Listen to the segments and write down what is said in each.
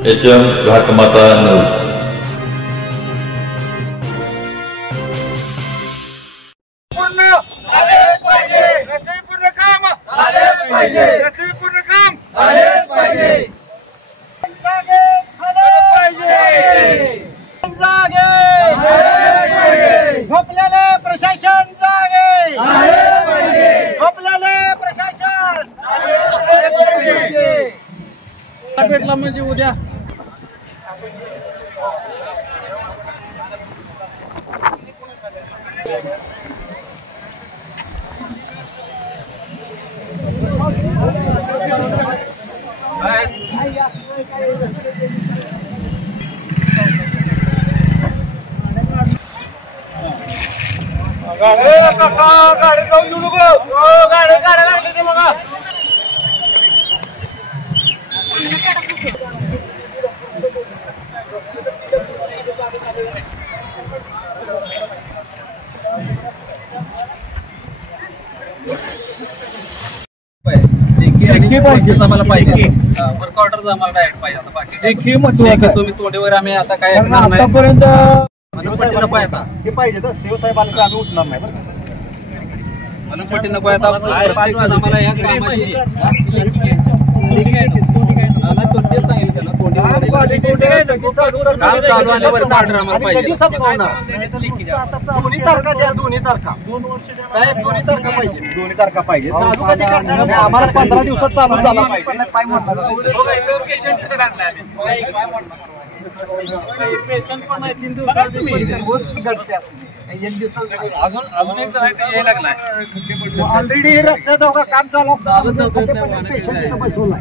HM घाटमाता news. झोपलेले प्रशासन जागे, झोपलेले प्रशासन भेटला म्हणजे उद्या गाडी जाऊन देऊ नको, गाडी लागली ते बघा। आम्हाला पाहिजे वर्क ऑर्डर आम्हाला डायरेक्ट पाहिजे। आता बाकी महत्वाचं तुम्ही तोंडीवर आम्ही आता काय आतापर्यंत नको आहे आता हे पाहिजे तर सेव साहेबांना आम्ही उठणार नाही बरं मनपट्टी नको आहे आता प्रत्येक जण आम्हाला या कामाची काम चालू आहे वर्क ऑर्डर आम्हाला पाहिजे। दोन्ही तारखा द्या, दोन्ही तारखा साहेब, दोन्ही तारखा पाहिजे, दोन्ही तारखा पाहिजे। चालू कधी करणार आम्हाला 15 दिवसात चालू झाला पाहिजे। काय म्हणतात पेशंट पण आहे 3 दिवसात अजून एक जण यायला लागलाय ऑलरेडी रस्त्यात काम चालू पेशंट बसवला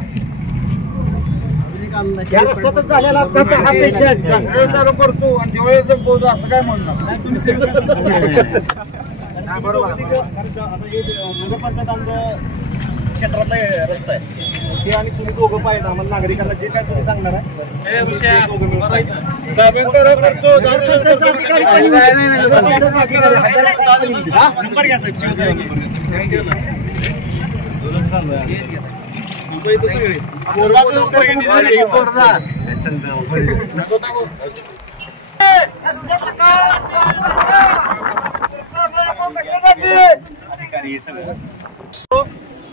या रस्त्यातच झालेला अपघात हा पेशंट चालू करतो आणि जेव्हा जर बोलतो असं काय म्हणणार बरोबर। नगरपंचायत आमचं क्षेत्रातला रस्ता आहे ते आणि तुम्ही दोघं पाहिजे आम्हाला नागरिकांना जे काय तुम्ही सांगणार आहे नंबर घ्या साहेब।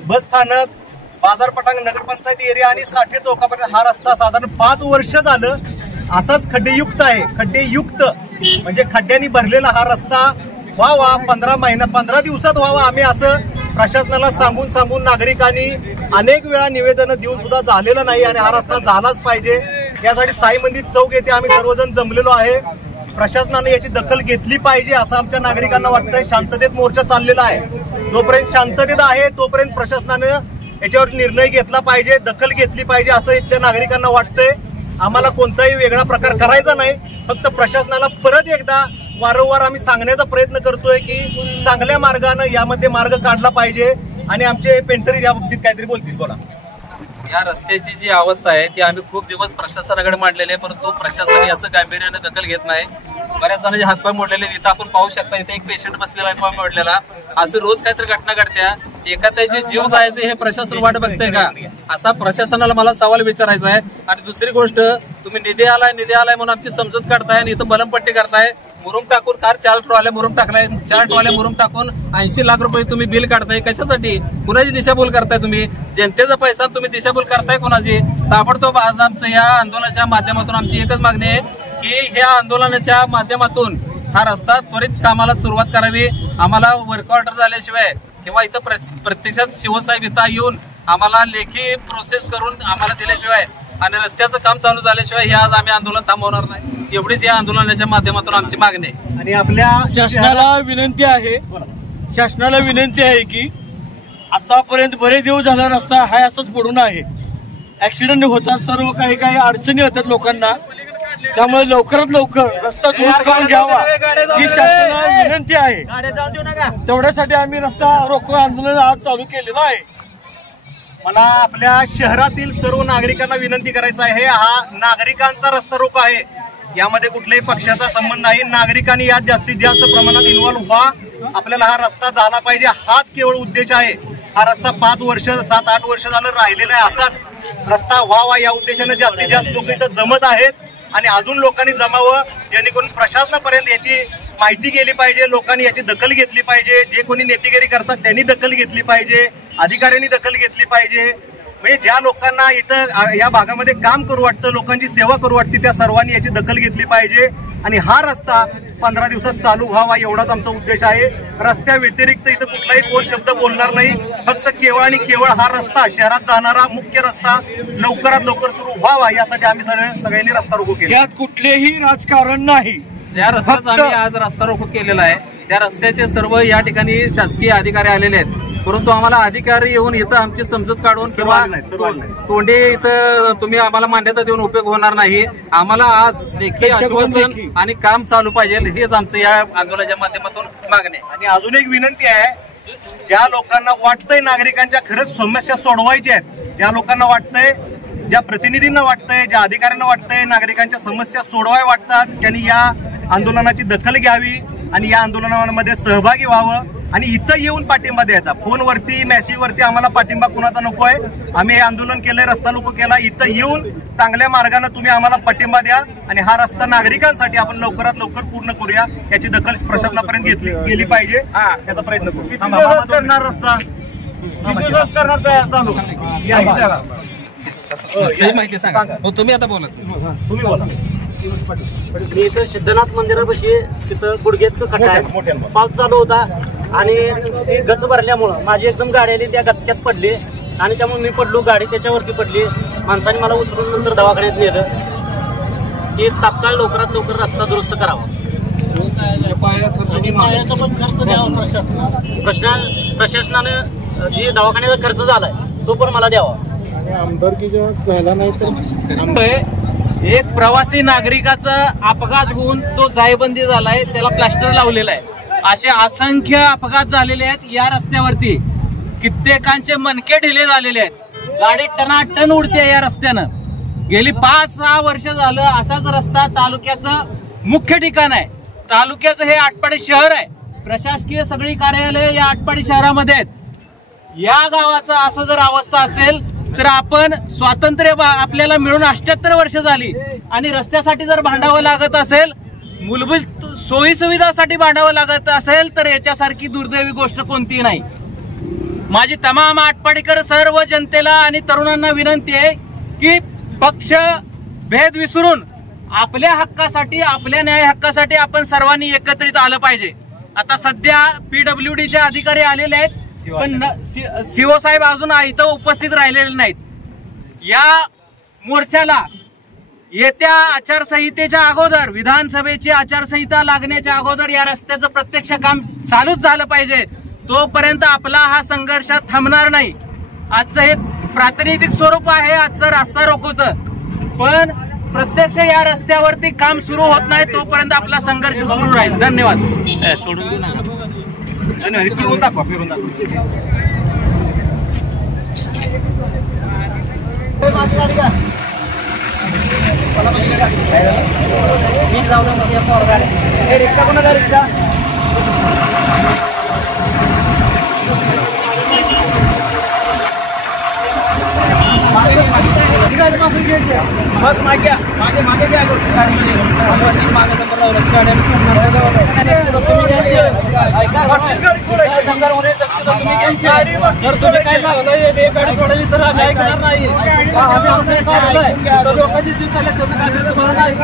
बस स्थानक, बाजारपटांग, नगरपंचायत एरिया आणि साठे चौकापर्यंत हा रस्ता साधारण 5 वर्ष झालं असाच खड्डेयुक्त आहे। खड्डेयुक्त म्हणजे खड्ड्यांनी भरलेला हा रस्ता व्हावा, 15 दिवसात व्हावा आम्ही असं प्रशासनाला सांगून नागरिकांनी अनेक वेळा निवेदन देऊन सुद्धा झालेलं नाही आणि हा रस्ता झालाच पाहिजे। यासाठी साई मंदिर चौक येथे आम्ही सर्वजण जमलेलो आहे। प्रशासनाने याची दखल घेतली पाहिजे असं आमच्या नागरिकांना वाटतंय। शांततेत मोर्चा चाललेला आहे, जोपर्यंत शांततेत आहे तोपर्यंत प्रशासनाने याच्यावर निर्णय घेतला पाहिजे, दखल घेतली पाहिजे असं इथल्या नागरिकांना वाटतंय। आम्हाला कोणताही वेगळा प्रकार करायचा नाही, फक्त प्रशासनाला परत एकदा वारंवार आम्ही सांगण्याचा प्रयत्न करतोय की चांगल्या मार्गाने यामध्ये मार्ग काढला पाहिजे आणि आमचे पेंटरी या बाबतीत काहीतरी बोलतील। बोला। या रस्त्याची जी अवस्था आहे ती आम्ही खूप दिवस प्रशासनाकडे मांडलेली आहे, परंतु प्रशासन याचं गांभीर्याने दखल घेत नाही। बऱ्याच जणांचे हातपाय मोडलेले इथं आपण पाहू शकता, इथे एक पेशंट बसलेला आहे पाय मोडलेला। असं रोज काहीतरी घटना घडत्या, एखाद्याचे जीव जायचे हे प्रशासन वाट बघतंय का असा प्रशासनाला मला सवाल विचारायचा आहे। आणि दुसरी गोष्ट, तुम्ही निधी आलाय म्हणून आमची समजूत काढताय आणि इथं मलमपट्टी करताय। मुरुम टाकून 4 ट्रॉल्या मुरुम टाकलाय, 4 ट्रॉल्या मुरुम टाकून 80 लाख रुपये तुम्ही बिल काढताय कशासाठी? कुणाची दिशाभूल करताय तुम्ही? जनतेचा पैसा तुम्ही दिशाभूल करताय कोणाची? ताबडतोब आज आमचं या आंदोलनाच्या माध्यमातून आमची एकच मागणी आहे की ह्या आंदोलनाच्या माध्यमातून हा रस्ता त्वरित कामाला सुरुवात करावी। आम्हाला वर्क ऑर्डर झाल्याशिवाय किंवा इथं प्रत्यक्षात शिवसाहेब इथं येऊन आम्हाला लेखी प्रोसेस करून आम्हाला दिल्याशिवाय आणि रस्त्याचं काम चालू झाल्याशिवाय हे आज आम्ही आंदोलन थांबवणार नाही, एवढीच या आंदोलनाच्या माध्यमातून आमची मागणी आहे। आणि आपल्या शासनाला विनंती आहे की आतापर्यंत बरेच दिवस झाला रस्ता हा असंच पडून आहे, ऍक्सिडेंट होतात, सर्व काही अडचणी होतात लोकांना, त्यामुळे लवकरात लवकर रस्ता दुरुस्त करून घ्यावा ही शासनाला विनंती आहे। तेवढ्यासाठी आम्ही रस्ता रोको आंदोलन आज चालू केलेलं आहे। मला आपल्या शहरातील सर्व नागरिकांना विनंती करायचं आहे, हा नागरिकांचा रस्ता रोको आहे, यामध्ये कुठल्याही पक्षाचा संबंध नाही। नागरिकांनी यात जास्तीत जास्त प्रमाणात इन्व्हॉल्व व्हा, आपल्याला हा रस्ता झाला पाहिजे हाच केवळ उद्देश आहे। हा रस्ता 5 वर्ष 7-8 वर्ष झालं राहिलेला आहे असाच रस्ता व्हावा या उद्देशाने जास्तीत जास्त लोक इथं जमत आहेत आणि अजून लोकांनी जमावं, जेणेकरून प्रशासनापर्यंत याची माहिती गेली पाहिजे, लोकांनी याची दखल घेतली पाहिजे, जे कोणी नेतेगिरी करतात त्यांनी दखल घेतली पाहिजे, अधिकाऱ्यांनी दखल घेतली पाहिजे. म्हणजे ज्या लोकांना इथं या भागामध्ये काम करू वाटतं, लोकांची सेवा करू वाटते, त्या सर्वांनी याची दखल घेतली पाहिजे आणि हा रस्ता 15 दिवसात चालू व्हावा एवढाच आमचा उद्देश आहे. रस्त्या व्यतिरिक्त इथं कुठलाही कोण शब्द बोलणार नाही. फक्त केवळ आणि केवळ हा रस्ता, शहरात जाणारा मुख्य रस्ता लवकरात लवकर सुरू व्हावा यासाठी आम्ही सगळ्यांनी रस्ता रोको केला. यात कुठलेही राजकारण नाही. ज्या रस्त्याचा आम्ही आज रस्ता रोको केलेला आहे त्या रस्त्याचे सर्व या ठिकाणी शासकीय अधिकारी आलेले आहेत, परंतु आम्हाला अधिकारी येऊन इथं आमची समजूत काढून किंवा तोंडी इथं तुम्ही आम्हाला मान्यता देऊन उपयोग होणार नाही. आम्हाला आज लेखी आश्वासन आणि काम चालू पाहिजे, हेच आमचं या आंदोलनाच्या माध्यमातून मागणी. आणि अजून एक विनंती आहे, ज्या लोकांना वाटतंय नागरिकांच्या खरंच समस्या सोडवायच्या आहेत, ज्या लोकांना वाटतंय, ज्या प्रतिनिधींना वाटतंय, ज्या अधिकाऱ्यांना वाटतंय नागरिकांच्या समस्या सोडवाय वाटतात, त्यांनी या आंदोलनाची दखल घ्यावी आणि या आंदोलनामध्ये सहभागी व्हावं आणि इथं येऊन पाठिंबा द्यायचा. फोनवरती मेसेजवरती आम्हाला पाठिंबा कुणाचा नको आहे. आम्ही हे आंदोलन केलंय, रस्ता रोको केला, इथं येऊन चांगल्या मार्गाने तुम्ही आम्हाला पाठिंबा द्या आणि हा रस्ता नागरिकांसाठी आपण लवकरात लवकर पूर्ण करूया. याची दखल प्रशासनापर्यंत गेली पाहिजे, याचा प्रयत्न करू. करणार रस्ता माहिती सांगा. तुम्ही आता बोला, तुम्ही बोला. मी इथं सिद्धनाथ मंदिरापाशी तिथं गुडघ्यात खड्डा आहे, पाऊस चालू होता आणि ती गच भरल्यामुळं माझी एकदम गाडी आली, त्या गचक्यात पडली आणि त्यामुळे मी पडलो, गाडी त्याच्यावरती पडली. माणसाने मला उचलून नंतर दवाखान्यात नेलं की तात्काळ लवकरात लवकर रस्ता दुरुस्त करावा. प्रशासनाने जे दवाखान्याचा खर्च झालाय तो पण मला द्यावा. एक प्रवासी नागरिकाचा अपघात होऊन तो जायबंदी झालाय, त्याला प्लास्टर लावलेला आहे. असे असंख्य अपघात झालेले आहेत या रस्त्यावरती. कित्येकांचे मणके ढिले झालेले आहेत. गाडी टनाटन उडते या रस्त्यानं. गेली 5-6 वर्ष झालं असाच रस्ता तालुक्याचं मुख्य ठिकाण आहे. तालुक्याचं हे आटपाडी शहर आहे. प्रशासकीय सगळी कार्यालय या आटपाडी शहरामध्ये आहेत. या गावाचा असं जर अवस्था असेल तर आपण स्वातंत्र्य आपल्याला मिळून 78 वर्ष झाली आणि रस्त्यासाठी जर भांडावं लागत असेल, मूलभूत सोयी सुविधासाठी भांडावं लागत असेल तर याच्यासारखी दुर्दैवी गोष्ट कोणती नाही. माझी तमाम आटपाडीकर सर्व जनतेला आणि तरुणांना विनंती आहे की पक्ष भेद विसरून आपल्या हक्कासाठी, आपल्या न्याय हक्कासाठी आपण सर्वांनी एकत्रित आलं पाहिजे. आता सध्या PWDचे अधिकारी आलेले आहेत, पण सीओ साहेब अजून इथं उपस्थित राहिलेले नाहीत. या मोर्चाला येत्या आचारसंहितेच्या अगोदर, विधानसभेची आचारसंहिता लागण्याच्या अगोदर या रस्त्याचं प्रत्यक्ष काम चालूच झालं पाहिजे. तोपर्यंत आपला हा संघर्ष थांबणार नाही. आजचं हे प्रातिनिधिक स्वरूप आहे आजचं रस्ता रोकोचं, पण प्रत्यक्ष या रस्त्यावरती काम सुरू होत नाही तोपर्यंत आपला संघर्ष सुरू राहील. धन्यवाद. फिरून दाखवा, फिरून दाखवा. रिक्षा कोणाला रिक्षा बस मागे मागे मागे घ्या. जर तुम्ही काय लावलं एक गाडी सोडली तर आम्ही ऐकणार नाही. लोकांची जीव चालले त्याचं काय तुम्हाला नाही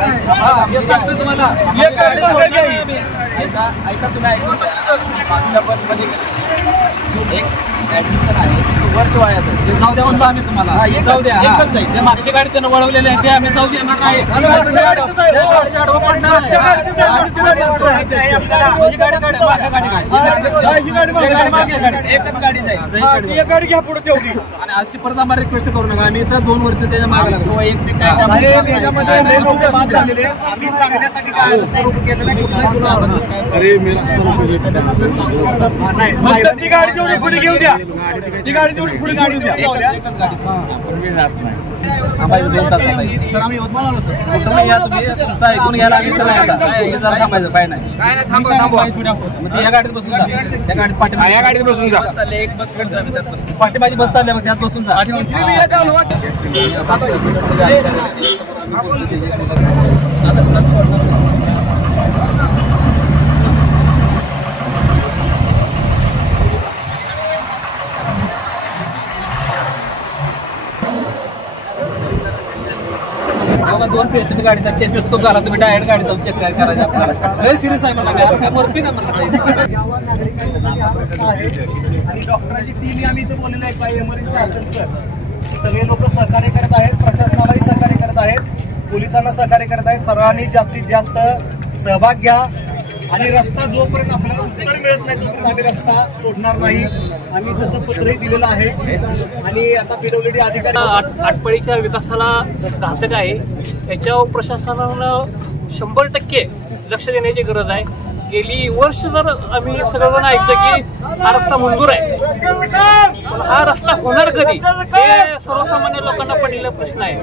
सांगतो तुम्हाला. एक गाडी सोडली ऐका तुम्ही मागच्या बसमध्ये एक ऍडमिशन आहे, वर्ष वाया जाऊ द्या म्हणतो आम्ही तुम्हाला. जाऊ द्या, एकच आहे. मागची गाडी त्यानं वळवलेली आहे ते आम्ही जाऊ देणार नाही. गाडी घ्या पुढे तेवढी. आणि अशी परत आम्हाला रिक्वेस्ट करू नका. आम्ही इथं 2 वर्ष त्याच्या मागे लागलो. आम्ही सांगण्यासाठी काय रस्ता रोको केलेला आहे. कुठलाही गुन्हा नाही. गाडी जेवढी पुढे घेऊ द्या, ती गाडी तेवढी पुढे सोडून द्या. थांबायचं 2 तास थांबायचं. सर आम्ही यवतमाळ आलो सर. कुठं या तुम्ही तुमचं ऐकून घ्यायला आम्ही तर नाही आता. जरा थांबायचं काय नाही. थांबवा. मग या गाडीत बसून जा. त्या गाडीत पाठीमागे या गाडीत बसून जा. एक बस पाठीमागे बस चालल्या मग त्यात बसून जा. बाबा 2 पेशंट गाडीत आहेत, ते स्कोप झाला तुम्ही डायरेक्ट गाडी जाऊन चेक करायचं आपल्याला. लय सिरियस आहे मला काय मरती ना मला. आणि डॉक्टरांची टीम आम्ही इथे बोललेलं आहे काही एमर्जन्सी असेल तर सगळे लोक सहकार्य करत आहेत, प्रशासनालाही सहकार्य करत आहेत, पोलिसांना सहकार्य करत आहेत. सर्वांनी जास्तीत जास्त सहभाग घ्या आणि रस्ता जोपर्यंत आपल्याला उत्तर मिळत नाही तोपर्यंत आम्ही रस्ता सोडणार नाही. आम्ही तसं पत्रही दिलेलं आहे आणि आता पीडब्ल्यूडी अधिकारी आटपाडीच्या विकासाला घातक आहे, त्याच्यावर प्रशासनानं 100% लक्ष देण्याची गरज आहे. गेली वर्ष जर आम्ही सगळेजण ऐकतो की हा रस्ता मंजूर आहे, पण हा रस्ता होणार कधी हे सर्वसामान्य लोकांना पडलेला प्रश्न आहे.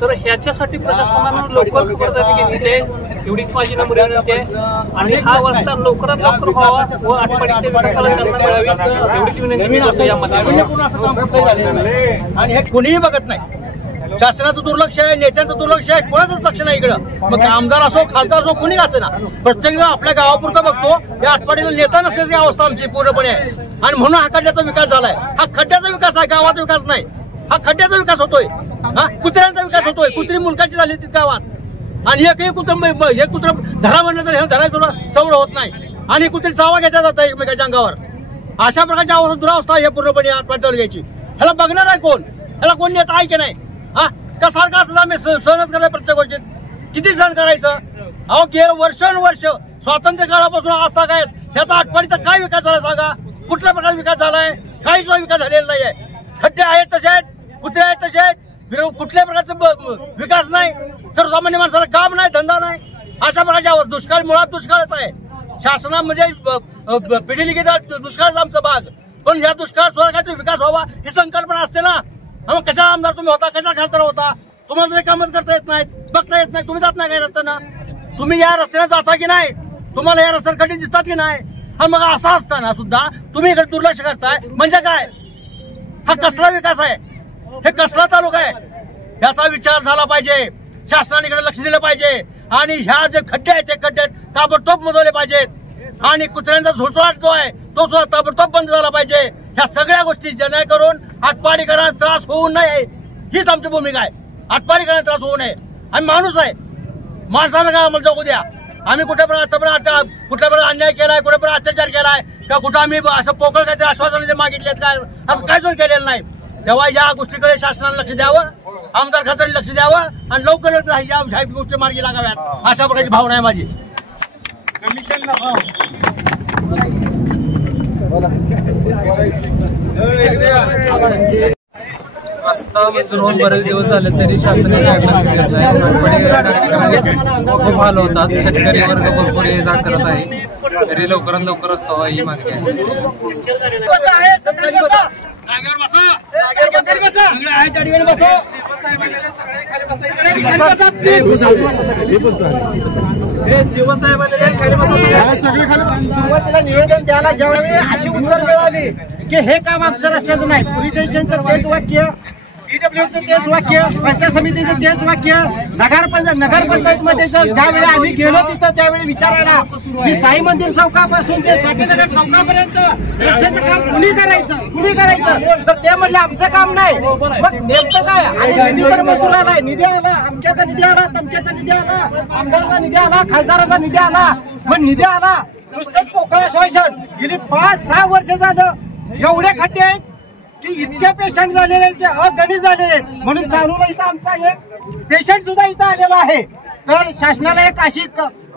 तर ह्याच्यासाठी प्रशासनानं लवकर खबरदारी घेतली आहे, एवढीच माझी नम्र विनंती आहे. आणि हा रस्ता लवकरात लवकर व्हावा व आटपाडीच्या विकासाला चालना मिळावी एवढीच विनंती मी करतो यामध्ये. आणि हे कोणीही बघत नाही. शासनाचं दुर्लक्ष आहे, नेत्यांचं दुर्लक्ष आहे, कोणाचंच लक्ष नाही इकडं. मग आमदार असो खासदार असो कोणी असे ना, प्रत्येक जण आपल्या गावापुरतं बघतो. या आटपाडीला नेता नसल्याची अवस्था आमची पूर्णपणे आहे आणि म्हणून हा खड्ड्याचा विकास झालाय. हा खड्ड्याचा विकास आहे, गावाचा विकास नाही. हा खड्ड्याचा विकास होतोय, हा कुत्र्यांचा विकास होतोय. कुत्री मुलकाची झाली ती गावात आणि एकही कुत्र हे कुत्र धरा म्हणलं तर हे धरायचं सवड होत नाही आणि कुत्री चावा घेतला जातं एकमेकाच्या अंगावर. अशा प्रकारची दुरावस्था हे पूर्णपणे आटपाडी तालुक्याची. ह्याला बघणार आहे कोण? ह्याला कोण नेता आहे की नाही? हा का सारखं असं आम्ही सहनच करायला प्रत्येक गोष्टीत किती सहन करायचं? अहो गेलं वर्षानुवर्ष स्वातंत्र्य काळापासून आज काय ह्याचा आटपाडीचा काय विकास झाला सांगा? कुठल्या प्रकारे विकास झालाय? काहीच विकास झालेला नाहीये. खड्डे आहेत तसे आहेत, कुत्रे आहेत तसे आहेत, कुठल्याही प्रकारचा विकास नाही. सर्वसामान्य माणसाला काम नाही, धंदा नाही. अशा प्रकारची अवस्था. दुष्काळ मुळात दुष्काळच आहे. शासना म्हणजे पिढीलिखित दुष्काळच आमचा भाग. पण या दुष्काळात सुद्धा काहीतरी विकास व्हावा ही संकल्पना असते ना. मग कशा आमदार तुम्ही होता, कशा खासदार होता? तुम्हाला तरी कामच करता येत नाहीत, बघता येत नाही. तुम्ही जात नाही काय रस्त्याना? तुम्ही या रस्त्याने जाता की नाही? तुम्हाला या रस्त्यात खड्डे दिसतात की नाही? हा मग असा असताना सुद्धा तुम्ही इकडे दुर्लक्ष करताय म्हणजे काय? हा कसला विकास आहे? हे कसला तालुका आहे? याचा विचार झाला पाहिजे. शासनाने इकडे लक्ष दिलं पाहिजे आणि ह्या जे खड्डे आहेत ते खड्डे ताबडतोब मोजवले पाहिजेत आणि कुत्र्यांचा झुळझुळाट जो आहे तो सुद्धा ताबडतोब बंद झाला पाहिजे. ह्या सगळ्या गोष्टी जेणेकरून आटपाडीकरांना त्रास होऊ नये हीच आमची भूमिका आहे. आटपाडीकरांना त्रास होऊ नये. आम्ही माणूस आहे, माणसानं काय आम्हाला जगू द्या. आम्ही कुठेपर्यंत कुठल्यापर्यंत अन्याय केलाय, कुठेपर्यंत अत्याचार केलाय का कुठं आम्ही असं पोकळ काहीतरी आश्वासन मागितलेत काय? असं काहीच केलेलं नाही. तेव्हा या गोष्टीकडे शासनाने लक्ष द्यावं, आमदार खासदारांनी लक्ष द्यावं आणि लवकरच या गोष्टी मार्गी लागाव्यात अशा प्रकारची भावना आहे माझी. रस्ता मंजूर होऊन बरेच दिवस झाले तरी शासनाने लक्ष द्यायचं आहे. खूप हाल होतात. शेतकरी वर्ग भरपूर ये जा करत आहे. तरी लवकरात लवकर रस्ता व्हावा ही मागणी सुरुवातीला निवेदन द्यायला ज्यावेळी अशी उत्तर मिळाली की हे काम आमचं रस्त्याचं नाही, पोलीस स्टेशनचं तेच वाक्य, पीडब्ल्यूचं तेच वाक्य, पंचायत समितीचं तेच वाक्य, नगरपंचायतमध्ये ज्यावेळी आम्ही गेलो तिथं त्यावेळी विचारायला की साई मंदिर चौकापासून ते साठेनगर चौकापर्यंत रस्त्याचं काम कुणी करायचं तर ते म्हणले आमचं काम नाही. मग नेमकं काय? आणि निधी तर मंजूर आलाय, निधी आला, अमक्याचा निधी आला, तमक्याचा निधी आला, आमदाराचा निधी आला, खासदाराचा निधी आला. मग निधी आला नुसतंच पोकळ आश्वासन. गेली 5-6 वर्ष झालं एवढे खड्डे आहेत की इतके पेशंट झालेले आहेत, अगणित झालेले आहेत. म्हणून चालूला इथं आमचा एक पेशंट सुद्धा इथं आलेला आहे. तर शासनाला एक अशी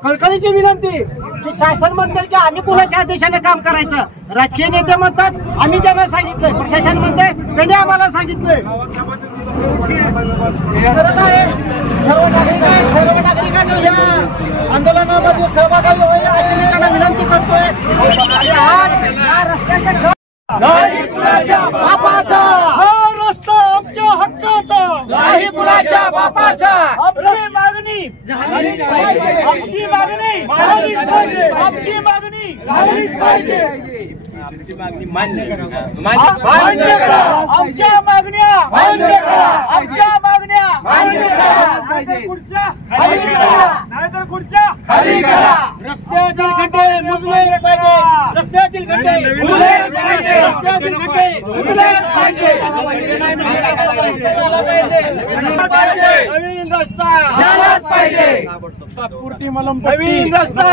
कळकळीची विनंती की शासन म्हणते की आम्ही कुणाच्या आदेशाने काम करायचं. राजकीय नेते म्हणतात आम्ही त्यांना सांगितलंय, प्रशासन म्हणते त्यांनी आम्हाला सांगितलंय. सर्व नागरिकांनी या आंदोलनामध्ये सहभागी व्हावे अशी मी त्यांना विनंती करतोय. नाही कुणाच्या बापाचा, हा रस्ता आमच्या हक्काचा, नाही कुणाच्या बापाचा, आमची मागणी झालीच पाहिजे, आमची मागणी झालीच पाहिजे, आमची मागणी झालीच पाहिजे, मान्य मान्य करा, आमच्या मागण्या मान्य करा, आमच्या मागण्या मान्य करा, खाली करा, नाहीतर खुर्च्या खाली करा, रस्त्यातील खड्डे मुजले पाहिजे, रस्त्यातील खड्डे मुजले पाहिजे, रस्त्यातील खड्डे मुजले पाहिजे, नवीन रस्ता झालाच पाहिजे, नवीन रस्ता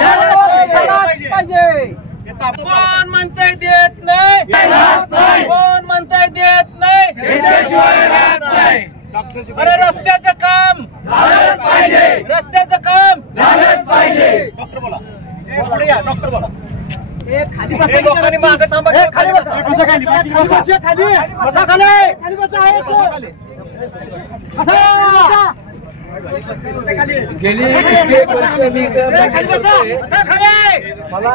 झालाच पाहिजे. कोण म्हणताय देत नाही, राहत नाही, कोण म्हणताय देत नाही, घेतल्याशिवाय राहत नाही, अरे रस्त्याचं काम झालंच पाहिजे, रस्त्याचं काम झालंच पाहिजे. डॉक्टर बोला, पुढे या, डॉक्टर बोला. हे लोकांनी मागे थांबा, खाली बसा, खाली बसा, खाली बसा, गेली कित्येक वर्ष मी इथं मला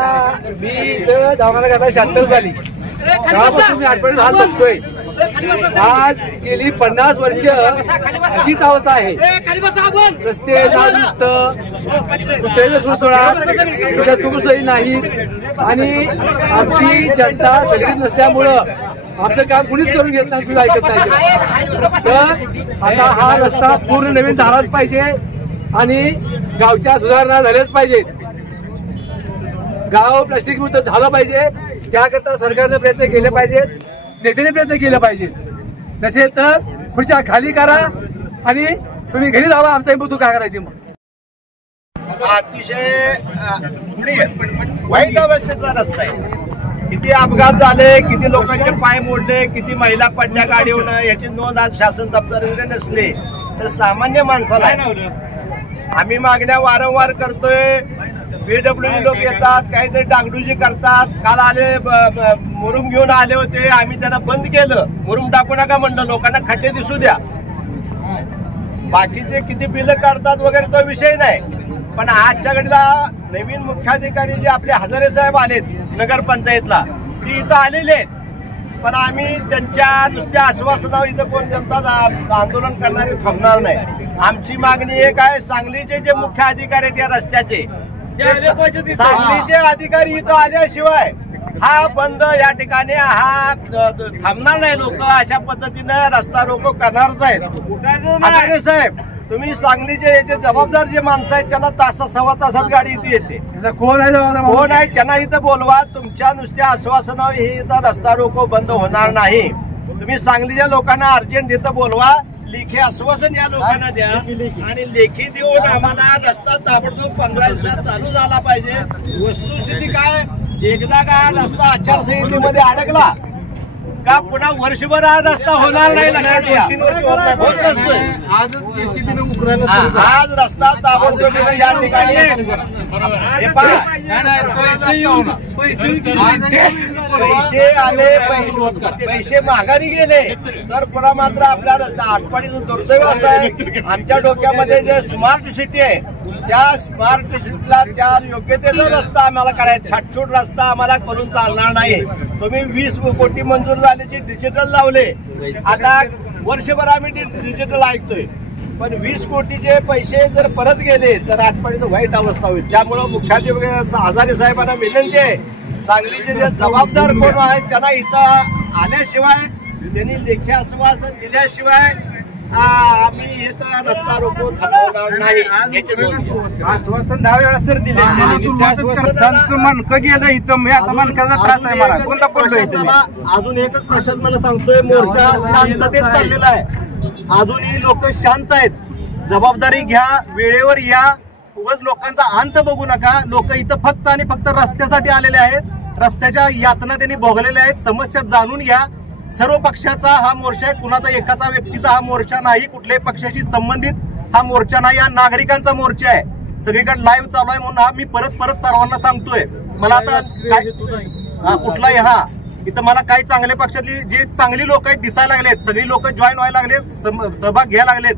मी इथं दवाखाना करता 76 साली तेव्हापासून मी आठवड्यात हात बघतोय. आज गेली 50 वर्ष अशीच अवस्था आहे. रस्ते नादुरुस्त, कुठेही सुळसुळाट, कुठे सुखसोयी नाहीत आणि आमची जनता सगळी नसल्यामुळं आमचं काम कुणीच करून घेत नाही, कुणी ऐकत नाही. तर आता हा रस्ता पूर्ण नवीन झालाच पाहिजे आणि गावच्या सुधारणा झाल्याच पाहिजेत. गाव प्लास्टिक मुक्त झालं पाहिजे, त्याकरता सरकारने प्रयत्न केले पाहिजेत, नेत्याने प्रयत्न केले पाहिजेत. तसे तर खुर्च्या खाली करा आणि तुम्ही घरी जावा. आमचा तू काय करायची मग अतिशय वाईट अवस्थेतला रस्ता आहे. किती अपघात झाले, किती लोकांचे पाय मोडले, किती महिला पडल्या गाडीवर, याची नोंद आज शासन दप्तरामध्ये नसले तर सामान्य माणसाला आम्ही मागण्या वारंवार करतोय. बीडब्ल्यूजी लोक येतात, काहीतरी डागडुजी करतात. काल आले मुरुम घेऊन आले होते, आम्ही त्यांना बंद केलं. मुरुम टाकू नका म्हणलं, लोकांना खड्डे दिसू द्या. बाकीचे किती बिलं काढतात वगैरे तो विषय नाही, पण आजच्या घडीला नवीन मुख्याधिकारी जे आपले हजारे साहेब आलेत नगरपंचायतला, ती इथं आलेले आहेत. पण आम्ही त्यांच्या नुसत्या आश्वासनावर इथं कोण जनता आंदोलन करणारे थांबणार नाही. आमची मागणी एक आहे, सांगलीचे जे मुख्य अधिकारी आहेत या रस्त्याचे, सांगलीचे अधिकारी इथं आल्याशिवाय हा बंद या ठिकाणी हा थांबणार नाही. लोक अशा पद्धतीनं रस्ता रोको करणारच आहेत. हजारे साहेब, तुम्ही सांगलीचे याचे जबाबदार जे माणसं आहेत त्यांना सव्वा तासात गाडी इथे येते. कोण आहे त्यांना इथं बोलवा. तुमच्या नुसत्या आश्वासनावर हे इथं रस्ता रोको बंद होणार नाही. तुम्ही सांगलीच्या लोकांना अर्जंट इथं बोलवा, लेखी आश्वासन या लोकांना द्या आणि लेखी देऊन आम्हाला रस्ता ताबडतोब 15 दिवसात चालू झाला पाहिजे. वस्तुस्थिती काय, एकदा का रस्ता आचारसंहितेमध्ये अडकला का पुन्हा वर्षभर हा रस्ता होणार नाही. लक्षात घ्या, होत नसतोय. आज रस्ता ताबडतोब या ठिकाणी पैसे आले, पैसे माघारी गेले तर पुन्हा मात्र आपला रस्ता आटपाडीचं दुर्दैव असं आहे. आमच्या डोक्यामध्ये जे स्मार्ट सिटी आहे त्या स्मार्ट सिटीला त्या योग्यतेचा रस्ता आम्हाला करायचा. छाटछूट रस्ता आम्हाला करून चालणार नाही. तुम्ही 20 कोटी मंजूर झाल्याचे डिजिटल लावले, आता वर्षभर आम्ही डिजिटल ऐकतोय, पण 20 कोटीचे पैसे जर परत गेले तर आटपाडीचं वाईट अवस्था होईल. त्यामुळं मुख्याधिकारी हजारे साहेबांना विनंती आहे, सांगलीचे जे जबाबदार कोण आहेत त्यांना इथं आल्याशिवाय, त्यांनी लेखी आश्वासन दिल्याशिवाय आम्ही हे तर रस्ता रोको थांबवणार नाही. आश्वासन 10 वेळा सर दिले, मनकं गेलं इथं. मी आता मनकाचा त्रास आहे मला. कोणता अजून एकच प्रशासनाला सांगतोय, मोर्चा शांततेत चाललेला आहे. अजूनही लोक शांत आहेत. जबाबदारी घ्या, वेळेवर या. उगाच लोकांचा अंत बघू नका. लोक इथं फक्त आणि फक्त रस्त्यासाठी आलेले आहेत. रस्त्याच्या यातना त्यांनी भोगलेल्या आहेत. समस्या जाणून घ्या. सर्व पक्षाचा हा मोर्चा आहे, कुणाचा एकाचा व्यक्तीचा हा मोर्चा नाही, कुठल्याही पक्षाशी संबंधित हा मोर्चा नाही. हा नागरिकांचा मोर्चा आहे. सगळीकडे लाईव्ह चालू आहे म्हणून हा मी परत सर्वांना सांगतोय. मला आता काय कुठलाही इथं मला काही चांगल्या पक्षातली जे चांगली लोक आहेत दिसायला लागलेत, सगळी लोक जॉईन व्हायला लागलेत, सहभाग घ्यायला लागलेत.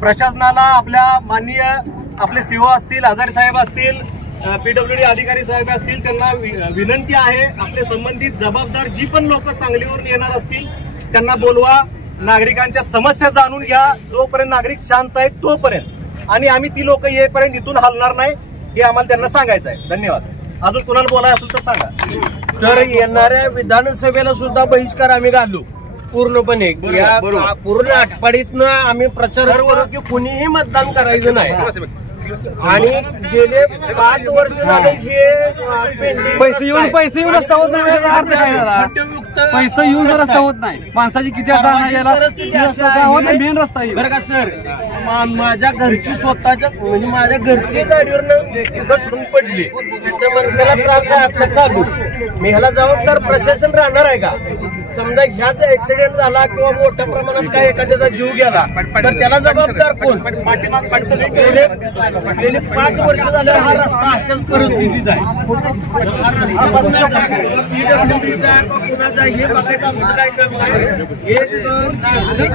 प्रशासनाला आपल्या माननीय आपले सीओ असतील, हजारे साहेब असतील, PWD अधिकारी साहेब असतील त्यांना विनंती आहे, आपले संबंधित जबाबदार जी पण लोक सांगलीवरून येणार असतील त्यांना बोलवा, नागरिकांच्या समस्या जाणून घ्या. जोपर्यंत नागरिक शांत आहेत तोपर्यंत, आणि आम्ही ती लोक येईपर्यंत इथून हलणार नाही हे आम्हाला त्यांना सांगायचं आहे. धन्यवाद. अजून कुणाला बोलायचं असेल तर सांगा. तर येणाऱ्या विधानसभेला सुद्धा बहिष्कार आम्ही घालू पूर्णपणे. पूर्ण आटपाडीतनं आम्ही प्रचार करू की कुणीही मतदान करायचं नाही. आणि गेले 5 वर्ष झाले हे पैसे येऊन रस्ता होत नाही. पैसे येऊन रस्ता होत नाही. माणसाची किती मेन रस्ता आहे. बरं का सर, माझ्या घरची स्वतःच्या म्हणजे माझ्या घरची गाडीवर घसरून पडली, त्याच्या मला त्रास आहे आता चालू. मी ह्याला जबाबदार प्रशासन राहणार आहे का? समजा ह्याचा ऍक्सिडेंट झाला किंवा मोठ्या प्रमाणात काय एखाद्याचा जीव गेला तर त्याला जबाबदार कोण? गेले 5 वर्ष झाले हा रस्ता अशाच परिस्थितीत आहे. हा रस्ता कुणाचा हे बघायचं आमचं काय करणार आहे. एक नागरिक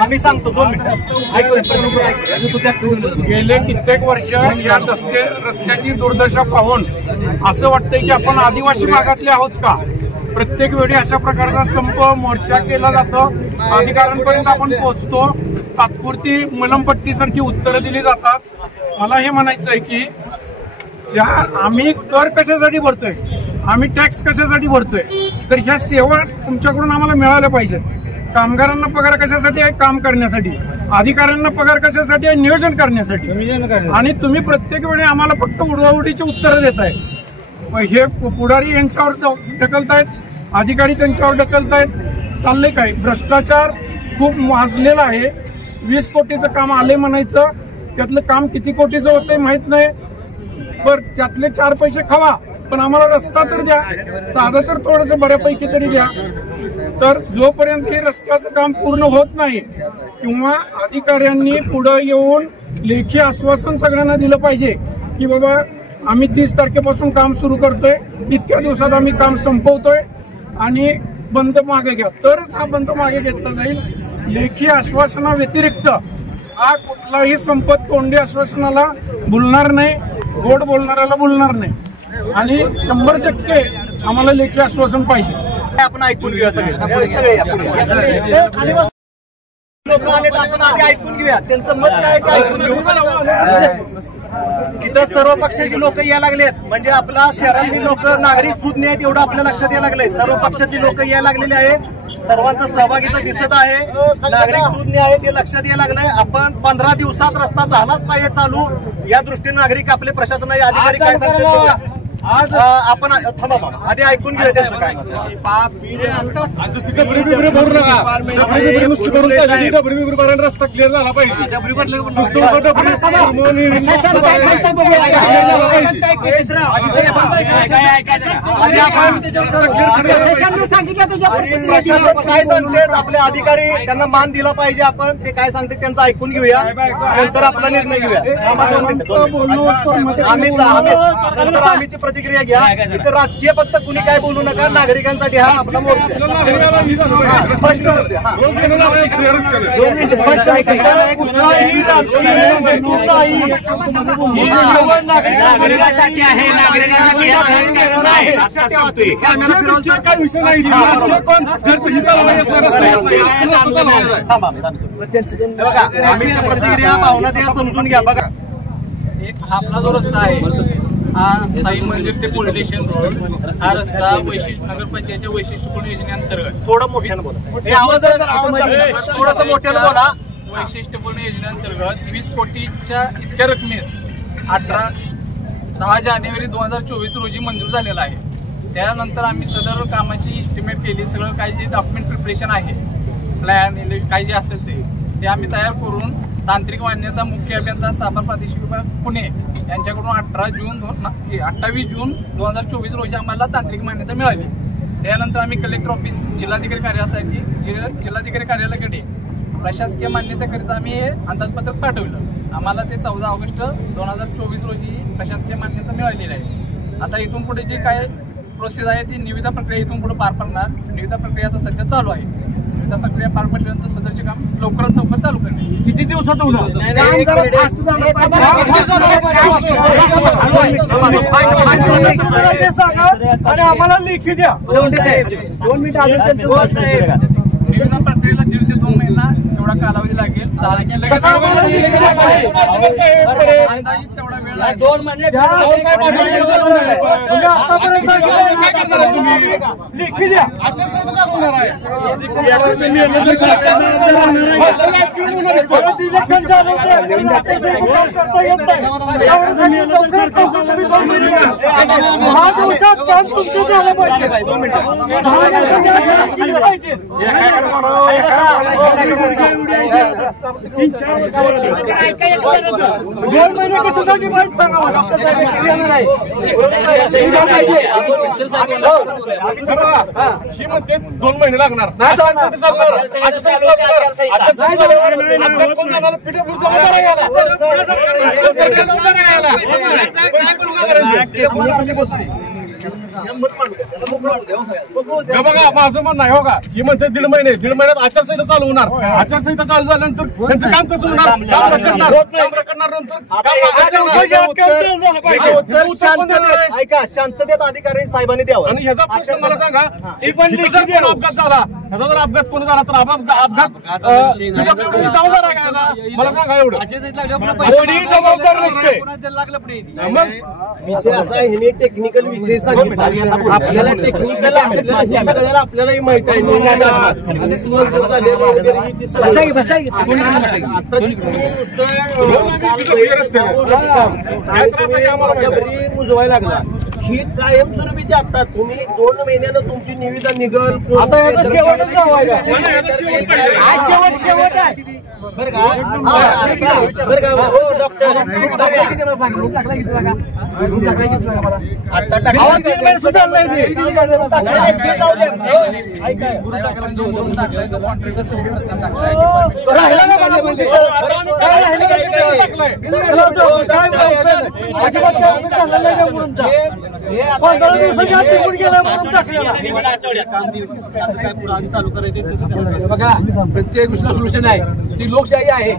आम्ही सांगतो 2 मिनिटं. गेले कित्येक वर्ष या रस्त्याची दुर्दशा पाहून असं वाटतंय की आपण आदिवासी भागातले आहोत का? प्रत्येक वेळी अशा प्रकारचा संप मोर्चा केला जातो, अधिकाऱ्यांपर्यंत आपण पोहोचतो, तात्पुरती मलमपट्टीसारखी उत्तरं दिली जातात. मला हे म्हणायचं आहे की आम्ही कर कशासाठी भरतोय, आम्ही टॅक्स कशासाठी भरतोय, तर ह्या सेवा तुमच्याकडून आम्हाला मिळाल्या पाहिजेत. कामगारांना पगार कशासाठी आहे? काम करण्यासाठी. अधिकाऱ्यांना पगार कशासाठी आहे? नियोजन करण्यासाठी. आणि तुम्ही प्रत्येक वेळी आम्हाला फक्त उडवाउडीची उत्तरं देताय. हे पुढारी यांच्यावर ढकलतायत, अधिकारी त्यांच्यावर ढकलतायत. चाललंय काय? भ्रष्टाचार खूप वाजलेला आहे. 20 कोटीचं काम आले म्हणायचं, त्यातलं काम किती कोटीचं होतंय माहित नाही. पण त्यातले 4 पैसे खावा, पण आम्हाला रस्ता तर द्या, साधा तर थोडंसं बऱ्यापैकी तरी द्या. तर जोपर्यंत हे रस्त्याचं काम पूर्ण होत नाही किंवा अधिकाऱ्यांनी पुढे येऊन लेखी आश्वासन सगळ्यांना दिलं पाहिजे की बाबा आम्ही 30 तारखेपासून काम सुरू करतोय, इतक्या दिवसात आम्ही काम संपवतोय आणि बंद मागे घ्या, तरच हा बंद मागे घेतला जाईल. लेखी आश्वासना व्यतिरिक्त हा कुठलाही संपत तोंडी आश्वासनाला भुलणार नाही, गोड बोलणाऱ्याला भुलणार नाही. आणि 100% आम्हाला लेखी आश्वासन पाहिजे. आपण ऐकून घेऊया सगळे लोक आले तर आपण आधी ऐकून घेऊया त्यांचं मत काय ते ऐकून घेऊ. इथं सर्व पक्षाची लोक यायला लागलेत, म्हणजे आपला शहरातली लोक नागरिक सुज्ञ आहेत एवढं आपल्या लक्षात यायला लागलंय. सर्व पक्षाची लोक यायला लागलेले आहेत, सर्वांचा सहभाग इथं दिसत आहे, नागरिक सुज्ञ आहे ते लक्षात यायला लागलंय. आपण 15 दिवसात रस्ता झालाच पाहिजे चालू, या दृष्टीने नागरिक आपले प्रशासनाचे अधिकारी काय सांगतात आज आपण थांबा आधी ऐकून घेऊया त्यांचं काय. रस्ता क्लिअर झाला पाहिजे. काय सांगते आपले अधिकारी, त्यांना मान दिला पाहिजे आपण, ते काय सांगते त्यांचं ऐकून घेऊया, नंतर आपला निर्णय घेऊया. आम्हीची प्रतिक्रिया घ्या. इथं राजकीय फक्त कुणी काय बोलू नका, नागरिकांसाठी हा आपला मोर्चा. आम्हीच्या प्रतिक्रिया भावना द्या, समजून घ्या. बघा आपला जो रस्ता आहे हा साई मंदिर ते पोलीस स्टेशन रोड, हा रस्ता वैशिष्ट्य नगरपंचायतच्या वैशिष्ट्यपूर्ण योजनेअंतर्गत थोडं मोठ्यानं बोला, थोडंसं मोठ्यानं बोला. वैशिष्ट्यपूर्ण योजनेअंतर्गत 20 कोटीच्या इतक्या रकमेस 10 जानेवारी 2024 रोजी मंजूर झालेला आहे. त्यानंतर आम्ही सदर कामाची इस्टिमेट केली, सगळं काही जे डॉक्युमेंट प्रिपरेशन आहे, प्लॅन काही जे असेल ते आम्ही तयार करून तांत्रिक मान्यता मुख्य अभियंता सातारा प्रादेशिक विभाग पुणे यांच्याकडून 28 जून 2024 रोजी आम्हाला तांत्रिक मान्यता मिळाली. त्यानंतर आम्ही कलेक्टर ऑफिस जिल्हाधिकारी कार्यालयासाठी जिल्हाधिकारी कार्यालयाकडे प्रशासकीय मान्यतेकरिता आम्ही हे अंदाजपत्रक पाठवलं. आम्हाला ते 14 ऑगस्ट 2024 रोजी प्रशासकीय मान्यता मिळालेली आहे. आता इथून पुढे जे काय प्रोसेस आहे ती निविदा प्रक्रिया इथून पुढे पार पडणार. निविदा प्रक्रिया आता सध्या चालू आहे. निविदा प्रक्रिया पार पडल्यानंतर सदरचे काम लवकरात लवकर चालू करणे. किती दिवसात होईल आणि आम्हाला लेखी द्या. 2 मिनिट निविदा प्रक्रियेला 1.5 ते 2 महिना एवढा कालावधी लागेल. अंदाजित तेवढा वेळ लागेल. 2 महिने लेखी द्या. इलेक्शन चालू कशासाठी माहिती सांगा. ही म्हणते 2 महिने लागणार. बघा माझं म्हणणं आहे. हो का, ही म्हणते 1.5 महिन्यात आचारसंहिता चालू होणार. आचारसंहिता चालू झाल्यानंतर त्यांचं काम कसं होणार? ऐका, शांततेत अधिकारी साहेबांनी द्यावं. आणि ह्याचा प्रश्न मला सांगा, अपघात झाला, ह्याचा जर अपघात कोणी झाला तर अपघात जबाबदार आहे का? मला सांगा एवढं. कोणी जबाबदार नसते. हे टेक्निकल विषय सांगितला. आपल्याला टेक्निकल आपल्यालाही माहिती आहे. मुजवायला लागला. ही कायमस्वरूपी आता तुम्ही 2 महिन्यानं तुमची निविदा निघल. आता शेवटच जावायला शेवट आहे. बरं का डॉक्टर बघा, प्रत्येक गोष्टीला सोल्युशन आहे. ती लोकशाही आहे.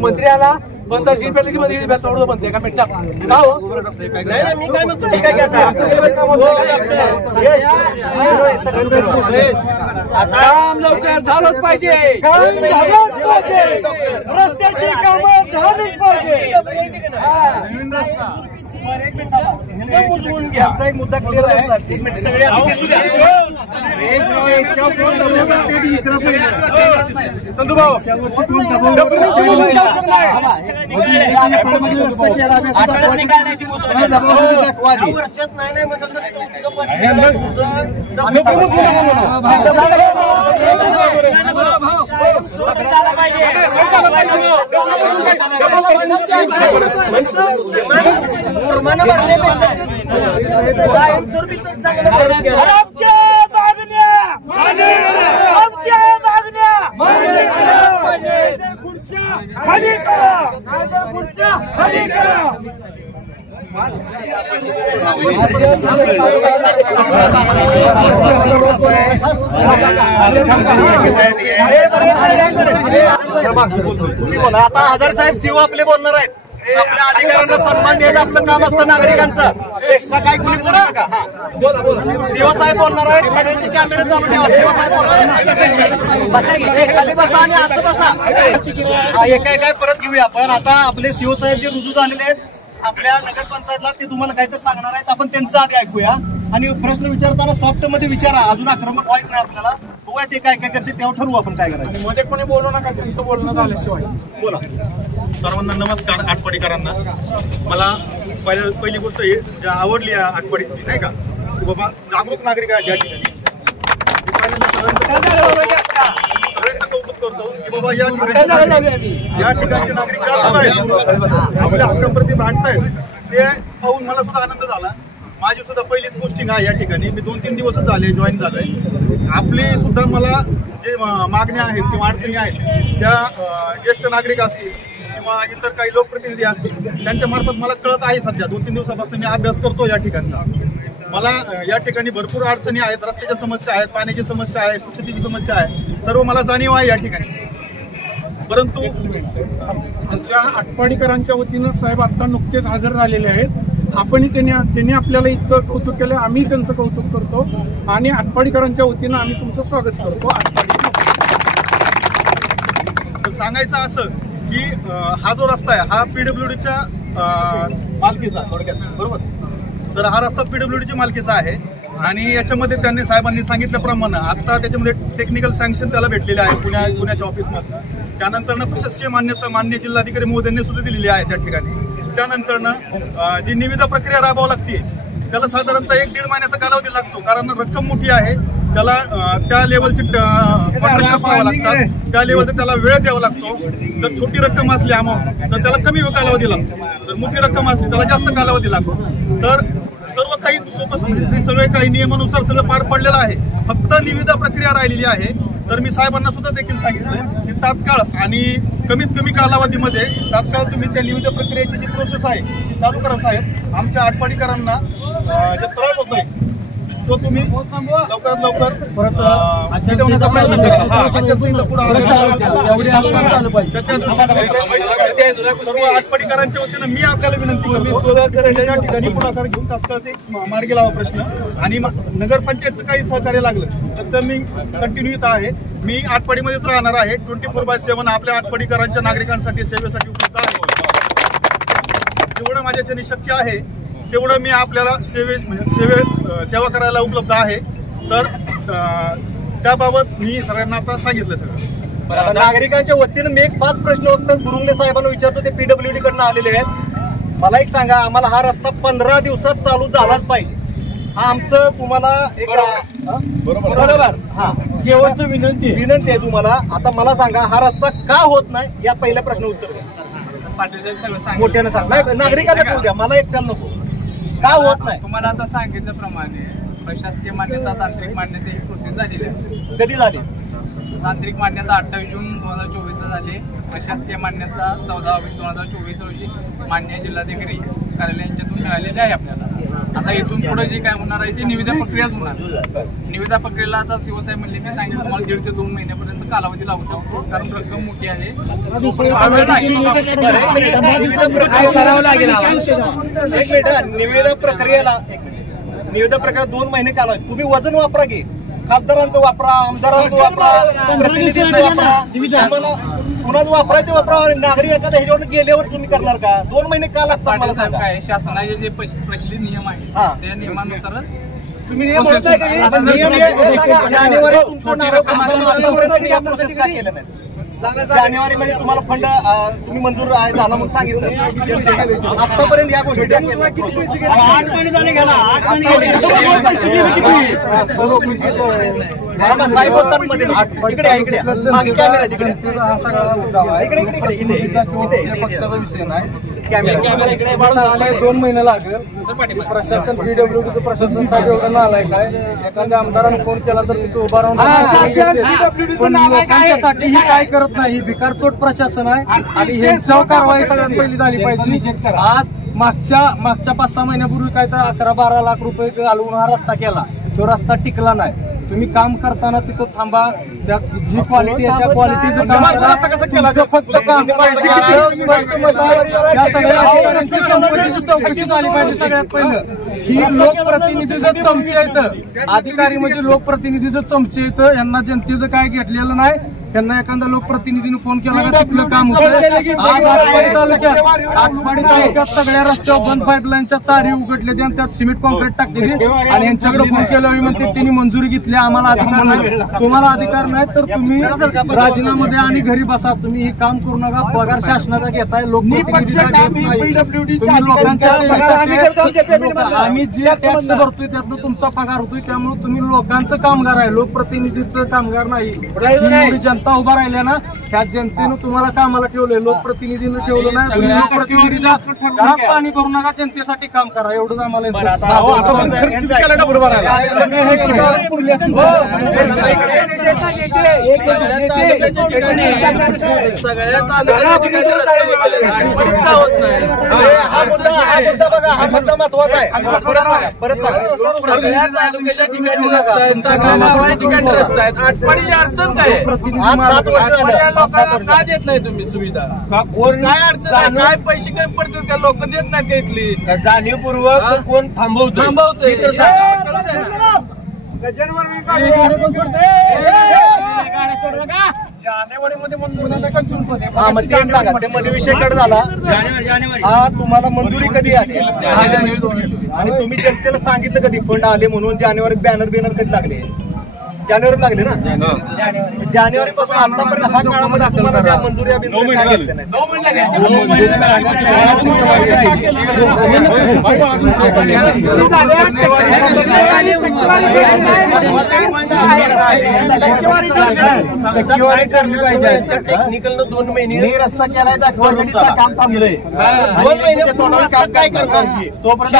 मंत्री आला 15 दिवस पहिले की मध्ये बनते का मिनिटात का हो? मी काय म्हणतो काम लवकर झालंच पाहिजे. रस्त्याची कामं झालीच पाहिजे. एक मुद्दा क्लिअर आहे. एक मिनिट सगळे चंदूभाऊ वर्षात नाही म्हणतात आता आझार साहेब सीओ आपले बोलणार आहेत. आपल्या अधिकाऱ्यांना सन्मान द्यायचं आपलं काम असतं. नागरिकांचं एक्स्ट्रा काय कुणी बोलू नका. सीओ साहेब बोलणार आहेत. सगळ्यांचे कॅमेरे चालू ठेवा. सीओ साहेब बोलणार खाली बसा आणि असं बसा. एका परत घेऊया आपण. आता आपले सीओ साहेब जे रुजू झालेले आहेत आपल्या नगरपंचायतला ते तुम्हाला काहीतरी सांगणार आहेत. आपण त्यांचं आधी ऐकूया आणि प्रश्न विचारताना सॉफ्ट मध्ये विचारा. अजून आक्रमक व्हायचं नाही आपल्याला. बघूया ते काय काय करते तेव्हा ठरवू आपण काय करायचं. मध्ये कोणी बोलू नका. त्यांचं बोलणं झाल्याशिवाय बोला. सर्वांना नमस्कार. आटपाडीकरांना मला पहिली गोष्ट ज्या आवडली आटपाडीची नाही का, बाबा जागरूक नागरिक आहे. या ठिकाणी सगळ्यांचं कौतुक करतो की बाबा या ठिकाणचे नागरिक जागरूक आहेत. आपल्या हक्कांप्रती भांडतायत. ते पाहून मला सुद्धा आनंद झाला. माझी सुद्धा पहिलीच पोस्टिंग आहे या ठिकाणी. मी 2-3 दिवसच झाले जॉईन झालोय. आपली सुद्धा मला जे मागण्या आहेत किंवा अडचणी आहेत त्या ज्येष्ठ नागरिक असतील किंवा इतर काही लोकप्रतिनिधी असतील त्यांच्या मार्फत मला कळत आहे. सध्या 2-3 दिवसापासून मी अभ्यास करतो या ठिकाणचा. मला या ठिकाणी भरपूर अडचणी आहेत, रस्त्याच्या समस्या आहेत, पाण्याची समस्या आहे, स्वच्छतेची समस्या आहे, सर्व मला जाणीव आहे या ठिकाणी. परंतु आमच्या आटपाडीकरांच्या वतीनं साहेब आता नुकतेच हजर झालेले आहेत. आपणही त्यांनी आपल्याला इतकं कौतुक केलं, आम्ही त्यांचं कौतुक करतो आणि आटपाडीकरांच्या वतीनं आम्ही तुमचं स्वागत करतो. सांगायचं असं की हा जो रस्ता आहे हा पीडब्ल्यूडीच्या मालकीचा थोडक्यात, बरोबर. तर हा रस्ता पीडब्ल्यूडीच्या मालकीचा आहे आणि याच्यामध्ये त्यांनी साहेबांनी सांगितल्याप्रमाणे आता त्याच्यामध्ये टेक्निकल सँक्शन त्याला भेटलेले आहे पुण्याच्या ऑफिसमधनं. त्यानंतर प्रशासकीय मान्यता मान्य जिल्हाधिकारी महोदयांनी सुद्धा दिलेली आहे त्या ठिकाणी. त्यानंतर जी निविदा प्रक्रिया राबवावी लागते त्याला साधारणतः 1-1.5 महिन्याचा कालावधी लागतो, कारण रक्कम मोठी आहे. त्याला त्या लेवलचे कॉन्ट्रॅक्टर पाहावं लागतात, त्या लेवलचा त्याला वेळ द्यावा लागतो. जर छोटी रक्कम असली अमाऊंट तर त्याला कमी कालावधी लागतो, जर मोठी रक्कम असली त्याला जास्त कालावधी लागतो. तर सर्व काही सोपं सगळे काही नियमानुसार सगळं पार पडलेलं आहे, फक्त निविदा प्रक्रिया राहिलेली आहे. तर मी साहेबांना सुद्धा देखील सांगितलं की तात्काळ आणि कमीत कमी कालावधीमध्ये तात्काळ तुम्ही त्या निविदा प्रक्रियेची जी प्रोसेस आहे ती चालू करा साहेब. आमच्या आटपाडीकरांना जे त्रास होतोय तो तुम्ही लवकरात लवकर सर्व आटपाडीकरांच्या वतीनं मी आपल्याला विनंती करतो त्या ठिकाणी पुढाकार घेऊन तात्काळ ते मार्गी लावा प्रश्न. आणि नगरपंचायतचं काही सहकार्य लागलं तर मी कंटिन्यू इथं आहे. मी आटपाडीमध्येच राहणार आहे. 24/7 आपल्या आटपाडीकरांच्या नागरिकांसाठी सेवेसाठी उपलब्ध आहे. जेवढं माझ्याच्याने शक्य आहे तेवढं मी आपल्याला सेवा करायला उपलब्ध आहे. तर त्याबाबत मी सगळ्यांना आता सांगितलं सगळं. नागरिकांच्या वतीनं मी 5 प्रश्न फक्त गुरुंगले साहेबांना विचारतो, ते पीडब्ल्यूडी कडनं आलेले आहेत. मला एक सांगा, आम्हाला हा रस्ता 15 दिवसात चालू झालाच पाहिजे. हा आमचं तुम्हाला एक बरोबर हा शेवटचं विनंती आहे तुम्हाला. आता मला सांगा, हा रस्ता का होत नाही या पहिल्या प्रश्न उत्तर द्या. मोठ्यानं सांग, नाही नागरिकांना कळू द्या, मला एकट्याला नको. का होत नाही? तुम्हाला आता सांगितल्याप्रमाणे प्रशासकीय मान्यता, तांत्रिक मान्यता ही प्रोसेस झालेली आहे. कधी झाली? तांत्रिक मान्यता 28 जून 2024 झाली. प्रशासकीय मान्यता 14 ऑगस्ट 2024 रोजी मान्य जिल्हाधिकारी कार्यालयांच्यातून मिळालेली आहे आपल्याला. आता इथून पुढे जे काय होणार आहे ते निविदा प्रक्रियाच होणार. निविदा प्रक्रियेला आता शिवसाहेब म्हणले की सांगितलं तुम्हाला 1.5 ते 2 महिन्यापर्यंत कालावधी लागू शकतो, कारण रक्कम मोठी आहे. निविदा प्रक्रिया 2 महिने कालावधी. तुम्ही वजन वापरा की, खासदारांचं वापरा, आमदारांचं वापरा, प्रतिनिधींचं वापरा, कुणाचं वापरायचं वापरा. नागरिक एखादा ह्याच्यावर गेल्यावर तुम्ही करणार का? 2 महिने का लागतात मला सांगा. काय शासनाचे जे प्रचलित नियम आहेत त्या नियमानुसार तुम्ही जानेवारी तुमचं नाव या प्रोसेस का केलं नाही? जानेवारी मध्ये तुम्हाला फंड तुम्ही मंजूर झाला म्हणून सांगितलं. आतापर्यंत या गोष्टी साहेब होतात मध्ये इकडे इकडे मागे कॅमेरा तिकडे इकडे इकडे इथे पक्षाचा विषय नाही. कॅमेरा इकडे 2 महिने लागेल. प्रशासन पीडब्ल्यूडीचं प्रशासन साहेब एवढं आलाय काय? एखाद्या आमदारानं फोन केला तर तिथे उभा राहून लोकांच्यासाठी ही काय करत नाही. भिकारचोट प्रशासन आहे आणि ह्यांच्यावर कारवाई सगळ्यात पहिली झाली पाहिजे. आज मागच्या 5-6 महिन्यापूर्वी काय तर 11-12 लाख रुपये घालून हा रस्ता केला, तो रस्ता टिकला नाही. तुम्ही काम करताना तिथं थांबा, त्यात जी क्वालिटी आहे त्या क्वालिटीचं काम करा. फक्त काम चौकशी झाली पाहिजे. सगळ्यात पहिलं ही लोकप्रतिनिधीचं चमचे आहेत, अधिकारी म्हणजे लोकप्रतिनिधीचं चमचे आहेत. यांना जनतेचं काय घेतलेलं नाही. त्यांना एखादा लोकप्रतिनिधीने फोन केला का तिथलं काम होतं. आज आटपाडी तालुक्यात सगळ्या रस्त्यावर बंद पाईपलाईनच्या चारी उघडले आणि त्यात सिमेंट कॉन्क्रीट टाकलेली आणि यांच्याकडे फोन केला म्हणते त्यांनी मंजुरी घेतली, आम्हाला अधिकार नाही. तुम्हाला अधिकार नाही तर तुम्ही राजीनामा द्या आणि घरी बसा. तुम्ही हे काम करू नका. पगार शासनाचा घेताय, लोकप्रतिनिधीचा तुम्ही लोकांच्या आम्ही जे टॅक्स भरतोय त्यातनं तुमचा पगार होतोय, त्यामुळे तुम्ही लोकांचं कामगार आहे, लोकप्रतिनिधीचं कामगार नाही. जनता उभा राहिल्या ना, त्या जनतेनं तुम्हाला कामाला ठेवलंय, लोकप्रतिनिधीनं ठेवलं नाही. लोकप्रतिनिधीच्या घरात पाणी भरू नका, जनतेसाठी काम करा, एवढंच आम्हाला बघा. हा मुद्दा महत्वाचा आहे. परत सगळ्या तालुक्याच्या ठिकाणी रस्ता आहेत, चांगल्या ठिकाणी रस्ता आहेत. आटपाडीची अडचण काय आहे? आटपाडी लोकांना का देत नाही तुम्ही सुविधा? काय अडचण आहे? काय पैसे कमी पडतात का? लोक देत नाहीत का इथली? जाणीवपूर्वक कोण थांबवतोय? मध्ये विषय कट झाला. हा तुम्हाला मंजुरी कधी आली आणि तुम्ही जनतेला सांगितलं कधी फंड आले म्हणून? जानेवारीत बॅनर कधी लागले? जानेवारीत लागले ना. जानेवारी पासून आतापर्यंत हा काळामध्ये तुम्हाला त्या मंजुरी काय घेतल्या नाही? टेक्निकल 2 महिने रस्ता केलाय, दाखवायसाठी काम थांबलंय. 2 महिने तोंडावर काम काय करणार? तोपर्यंत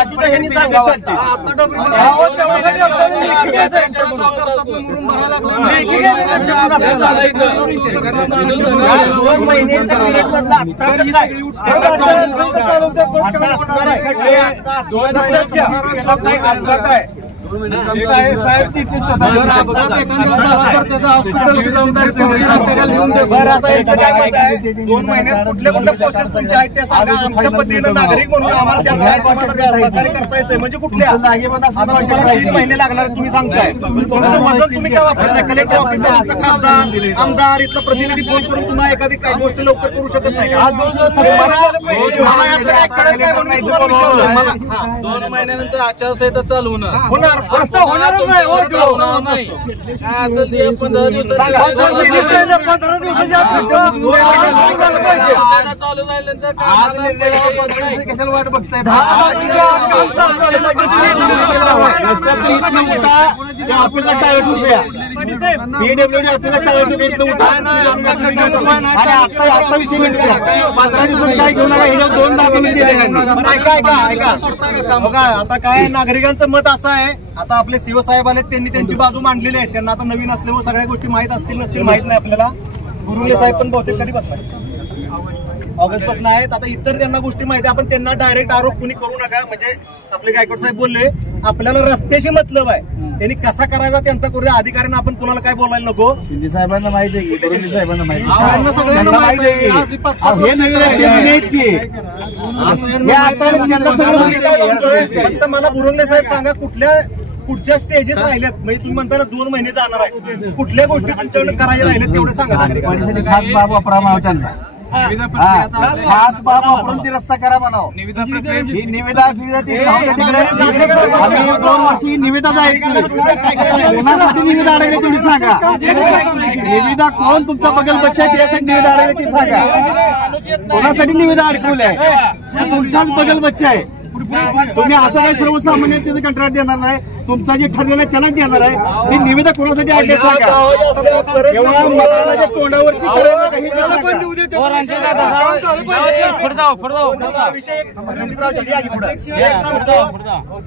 बरं, आता यांचं काय मत आहे? 2 महिन्यात कुठल्या प्रोसेस तुमच्या आहेत त्या सांगा. आमच्या पद्धतीनं नागरिक म्हणून आम्हाला त्यात काय तुम्हाला सहकार्य करता येतंय म्हणजे कुठल्या? आता तुम्हाला 3 महिने लागणार तुम्ही सांगताय. तुमचं वजन तुम्ही काय वापरताय? कलेक्टर ऑफिसला खासदार आमदार इथलं प्रतिनिधी फोन करून तुम्हाला एखादी काही गोष्ट लवकर करू शकत नाही का? 2 महिन्यानंतर आचारसंहिता चालू होणार. रस्ता होणारच नाही. चालू झाल्यानंतर कशाला वाट बघताय? ऑफिसला टाळत रुपया पीडब्ल्यूडी ऑफिसला टाळत रुपया 15 दिवसात काय घेऊन 2 बघा. आता काय नागरिकांचं मत असं आहे, आता आपले सीओ साहेब आले, त्यांनी त्यांची बाजू मांडलेली आहे. त्यांना आता नवीन असल्यामुळे सगळ्या गोष्टी माहित असतील नसतील माहित नाही आपल्याला. गुरुले साहेब पण बहुतेक कधी बसणार ऑगस्ट पासून आहेत. आता इतर त्यांना गोष्टी माहिती, आपण त्यांना डायरेक्ट आरोप कुणी करू नका. म्हणजे आपले गायकवाड साहेब बोलले आपल्याला रस्त्याशी मतलब आहे, त्यांनी कसा करायचा त्यांचा करू द्या. अधिकाऱ्यांना आपण कुणाला काय बोलायला नको. शिंदे साहेबांना माहिती आहे की शिंदे साहेबांना माहिती फक्त मला बुरंगले साहेब सांगा पुढच्या स्टेजेस राहिल्यात म्हणजे तुम्ही म्हणता 2 महिने जाणार आहे, कुठल्या गोष्टी तुमच्याकडे करायला राहिल्यात तेवढे सांगा. खास बाब वापरा मावताना खास बाब वापरून ती रस्ता करा म्हणावं. निविदा 2 वर्षी निविदा कोणासाठी निविदा अडवली तुम्ही सांगा. निविदा कोण तुमचा बगल बच्चा आहे त्यासाठी निविदा अडवली ती सांगा. कोणासाठी निविदा अडकवल्या? तुमचाच बगल बच्चा आहे. तुम्ही असं काही सर्वसामान्य त्याचं कंत्राट देणार नाही. तुमचा जे ठरलेलं आहे त्यालाच देणार आहे. ती निविदा कोणासाठी आहे सांगा. तोंडावरती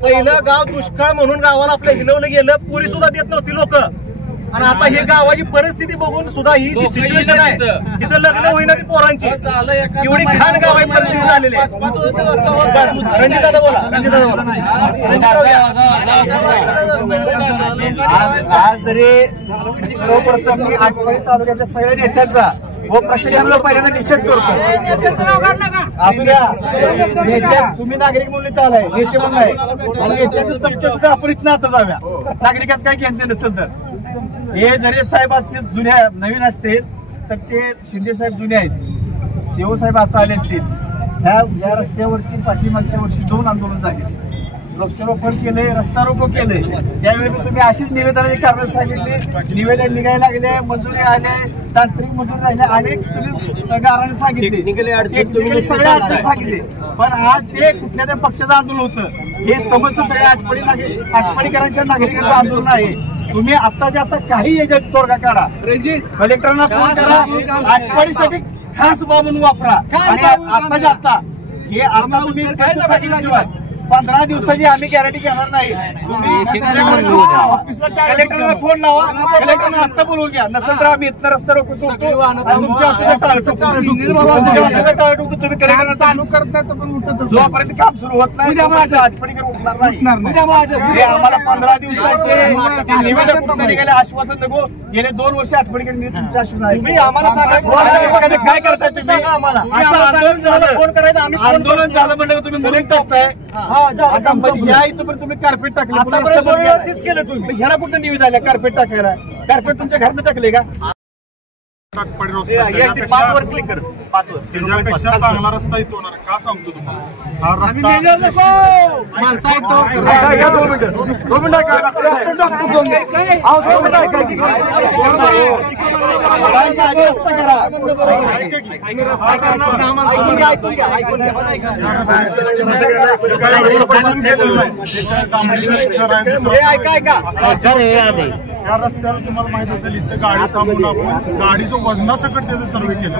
पहिलं गाव दुष्काळ म्हणून गावाला आपलं हिलवलं गेलं, पुरी सुद्धा देत नव्हती लोक. आणि आता ही गावाची परिस्थिती बघून सुद्धा ही सिच्युएशन आहे. इथं लग्न होईना ती पोरांची, एवढी घाण गावाची परिस्थिती झालेली आहे. रणजितदादा बोला. आज जरी सर्वप्रथम मी आटपाडी तालुक्यातल्या सगळ्या नेत्यांचा व प्रशासनाला पहिल्यांदा निषेध करतो. आपल्या नेत्या तुम्ही नागरिक म्हणून इथं आलाय, नेते म्हणून आहे आणि नेत्यांचं चर्चा सुद्धा आपण इथं आता जाऊया. नागरिकांचं काही घेणं नसेल तर हे जरी साहेब असतील जुन्या नवीन असतील तर ते शिंदे साहेब जुने आहेत. शिव साहेब आता आले असतील. या रस्त्यावरती पाठीमागच्या वर्षी 2 आंदोलन झाले, वृक्षारोपण केले, रस्ता रोको केले. त्यावेळी तुम्ही अशीच निवेदनाची कारणं सांगितली. निवेदन निघायला लागले, मंजुरी आले, तांत्रिक मंजुरी राहिले, अनेक तुम्ही गाराने सांगितले टेक्निकली सगळ्या अडचणी सांगितले, पण आज ते कुठल्या तरी पक्षाचं आंदोलन होतं. हे समस्त सगळ्या आटपाडीकरांच्या नागरिकांचं आंदोलन आहे. तुम्ही आत्ताच्या आता काही एजंट तोडगा काढा, कलेक्टरांना फोन करा, आटपाडीसाठी खास म्हणून वापरा. आणि आत्ताच्या आता हे आता तुम्ही शिवाय 15 दिवसाची आम्ही गॅरंटी घेणार नाही. तुम्ही कलेक्टरला फोन लावा, कलेक्टरला आत्ता बोलवून घ्या. नसेल तर आम्ही इथं रस्ता रोखू तुम्ही कलेक्टरला चालू करत नाही जोपर्यंत काम सुरू होत नाही आठवडीकडे उठणार नाही. हे आम्हाला 15 दिवसाचे निवेदन पूर्ण निघाले, आश्वासन नको. गेले 2 वर्ष आठवडीकडे तुमचे आश्वासन आहे. तुम्ही आम्हाला सांगा काय करताय तुम्ही आम्हाला. फोन करायचं आम्ही आंदोलन झालं म्हणलं तुम्ही मुलीत टाकताय. या इथं पण तुम्ही कार्पेट टाकलं, आतापर्यंत केलं तुम्ही. ह्याला कुठं निवेदन आल्या कार्पेट टाकायला? कार्पेट तुमच्या घरात टाकले का? 5 वर क्लिक कर, 5 वर. त्याच्यापेक्षा चांगला रस्ता इथं होणार. का सांगतो तुम्हाला, हा रस्ता या रस्त्याला तुम्हाला माहित असेल इथं गाडी थांबून आपण गाडीचं वजनासकट त्याचं सर्वे केलं.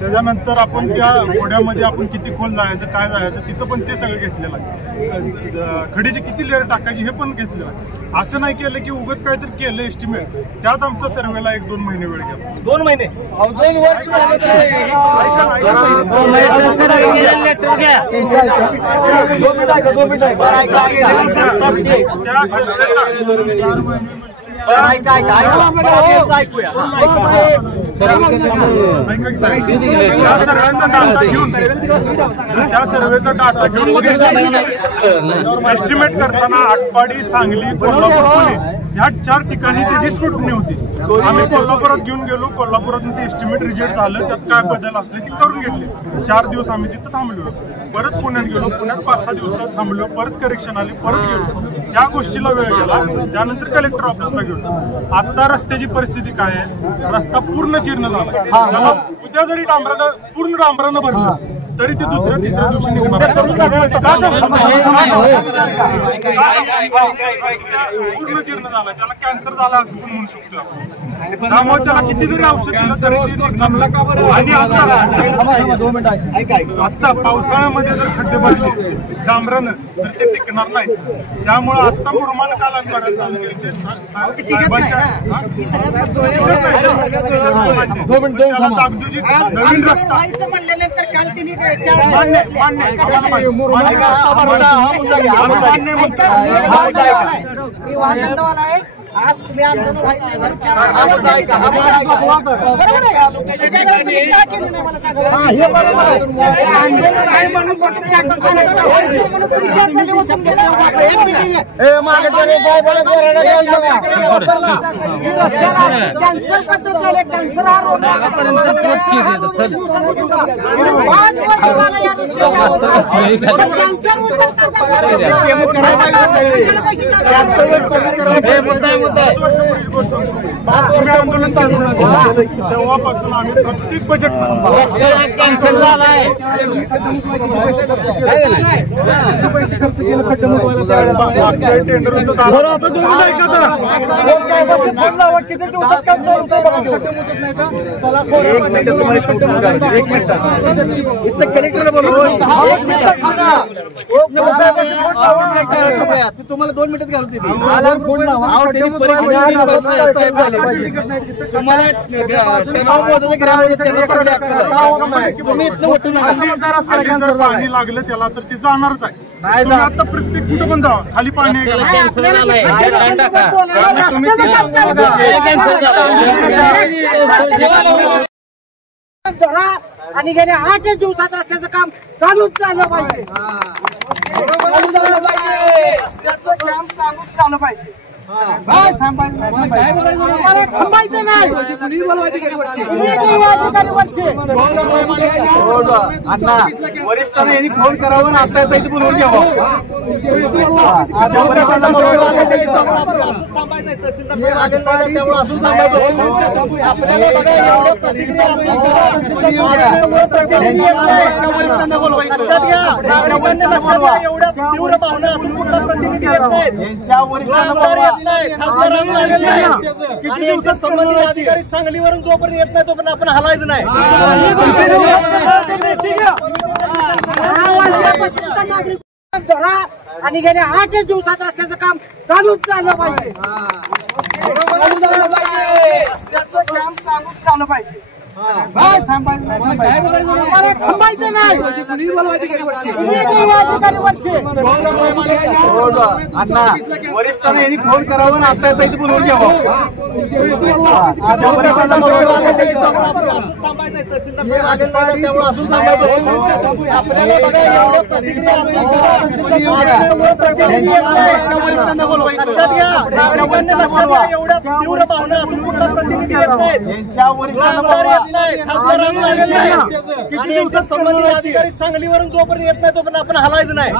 त्याच्यानंतर आपण त्या घोड्यामध्ये आपण किती खोल जायचं काय जायचं तिथं पण ते सगळं घेतलेलं आहे. खडीची किती लेअर टाकायची हे पण घेतलेलं आहे. असं नाही केलं की उगाच काहीतरी केलं एस्टिमेट, त्यात आमचा सर्वेला 1-2 महिने वेळ गेला. 2 महिने 2 वर्ष त्या सर्वेचा डाटा घेऊन एस्टिमेट करताना आटपाडी, सांगली, कोल्हापूर, पुणे ह्या 4 ठिकाणी त्याची स्क्रुटनी होती. आम्ही कोल्हापुरात घेऊन गेलो, कोल्हापुरात ते एस्टिमेट रिजेक्ट झालं, त्यात काय बदल असले ते करून घेतले. 4 दिवस आम्ही तिथं थांबलो. परत पुण्यात गेलो, पुण्यात 5-6 दिवस थांबलो, परत करेक्शन आले, परत गेलो. या गोष्टीला वेळ गेला. त्यानंतर कलेक्टर ऑफिसला गेलो. आता रस्त्याची परिस्थिती काय आहे, रस्ता पूर्ण जीर्ण झाला. त्याला उद्या जरी पूर्ण डांबरानं भरलं तरी ते दुसऱ्या तिसऱ्या दिवशी निघणार. पूर्ण जीर्ण झाला, त्याला कॅन्सर झाला असं पण म्हणू शकतो आपण. त्यामुळे त्याला किती जरी औषध दिलं तरी आणि आता पावसाळ्यामध्ये जर खड्डे भरले डांबरानं तर ते टिकणार नाही. त्यामुळे आता मुरमान काला करायला चालू केली. नवीन रस्ता आज तुम्ही आंदोलन तेव्हापासून आम्ही प्रत्येक बजेट कॅन्सल झालाय. पैसे खर्च केलं किती दिवसात काम कलेक्टरला तुम्हाला 2 मिनिटात घालून देते. पाणी लागलं त्याला तर ते जाणारच आहे. आता प्रत्येक कुठं पण जावा खाली पाणी आणि गेल्या 8 दिवसात रस्त्याचं काम चालूच झालं पाहिजे. रस्त्याचं काम चालूच झालं पाहिजे. बस थांबायचं नाही अण्णा वरिष्ठांना यांनी फोन करावा असं आहे तर बोलवून घ्यावं. तहसीलदार आलेला नाही त्यामुळे असं थांबायचं. आपल्याला बघा एवढं प्रतिक्रिया लक्षात घ्या, नागरिकांनी लक्षात घ्या. एवढ्या तीव्र भावना असून कुठला प्रतिनिधी येत नाहीत, आमदार येत नाही, खासदारांना आलेले नाही आणि यांच्या संबंधित अधिकारी सांगलीवरून जोपर्यंत येत नाही तोपर्यंत आपण हलायचं नाही. आणि गेल्या 8 दिवसात रस्त्याचं काम चालूच झालं पाहिजे. रस्त्याचं काम चालूच झालं पाहिजे. बस थांबायचं नाही अण्णा वरिष्ठांना यांनी फोन करावा असं आहे तर बोलवून घ्यावं. तहसीलदार आलेला नाही त्यामुळे असं थांबायचं. आपल्याला बघा एवढं प्रतिक्रिया लक्षात घ्या, नागरिकांनी लक्षात घ्या. एवढ्या तीव्र भावना असून कुठला प्रतिनिधी येत नाहीत, आमदार येत नाही, खासदारांना आलेले नाही आणि यांच्या संबंधित अधिकारी सांगलीवरून जोपर्यंत येत नाही तोपर्यंत आपण हलायचं नाही.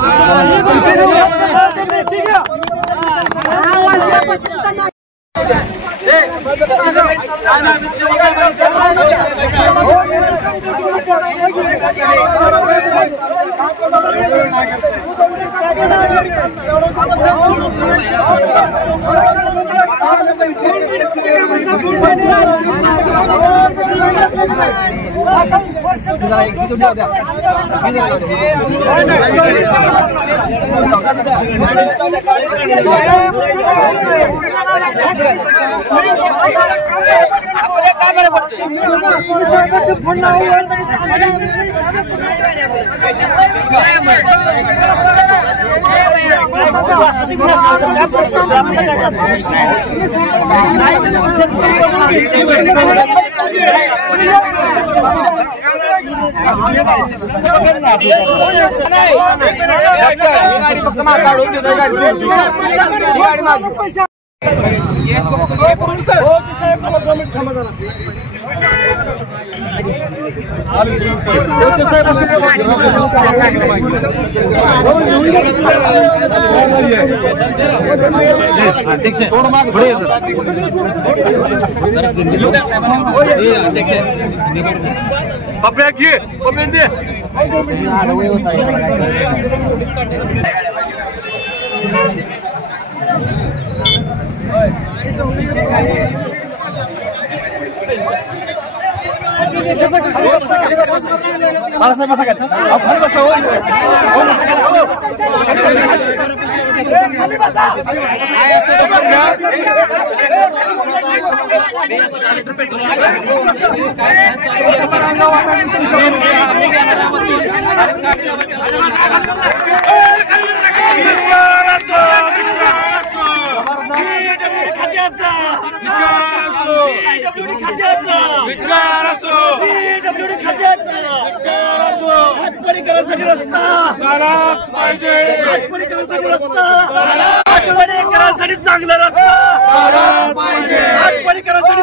चांगला रस्ता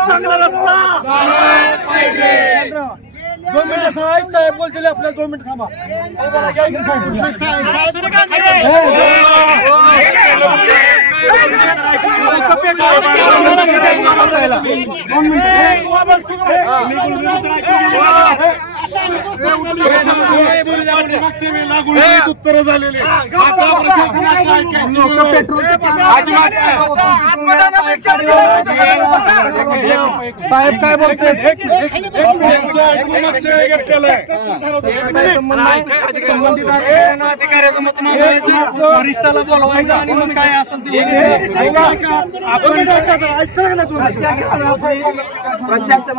चांगला रस्ता 2 मिनिटं साहेब बोलतील आपल्या 2 मिनिट थांबा. उत्तर झालेले साहेब काय बोलते संबंधित अधिकाऱ्याचं मत वरिष्ठाला बोलवायचं आणि मग काय असेल ते प्रशासन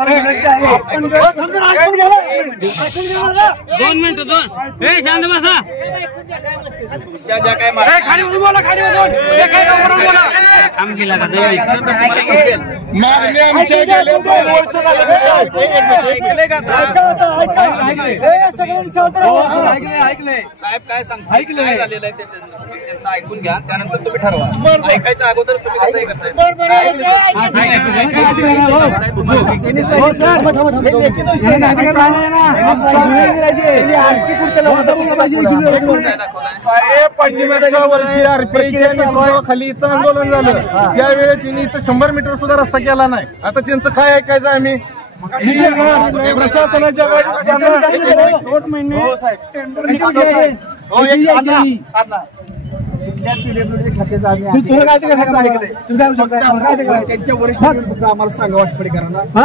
2 मिनिटं शांत बसा. मागणी आमच्या गेल्या 2 वर्ष ऐकलंय साहेब काय सांगतो ऐकलंय झालेलं आहे त्यांचं ऐकून घ्या त्यानंतर तुम्ही ठरवा. ऐकायच्या अगोदर तुम्ही कसंही करताय. साहेब 85 वर्षी आरपीआयच्या नेतृत्वाखाली इथं आंदोलन झालं. त्यावेळी तिने इथं 100 मीटर सुद्धा रस्ता केला नाही. आता त्यांचं काय ऐकायचं आम्ही प्रशासनाच्या त्यांच्या वरिष्ठ आम्हाला सांगा वाटपडीकरांना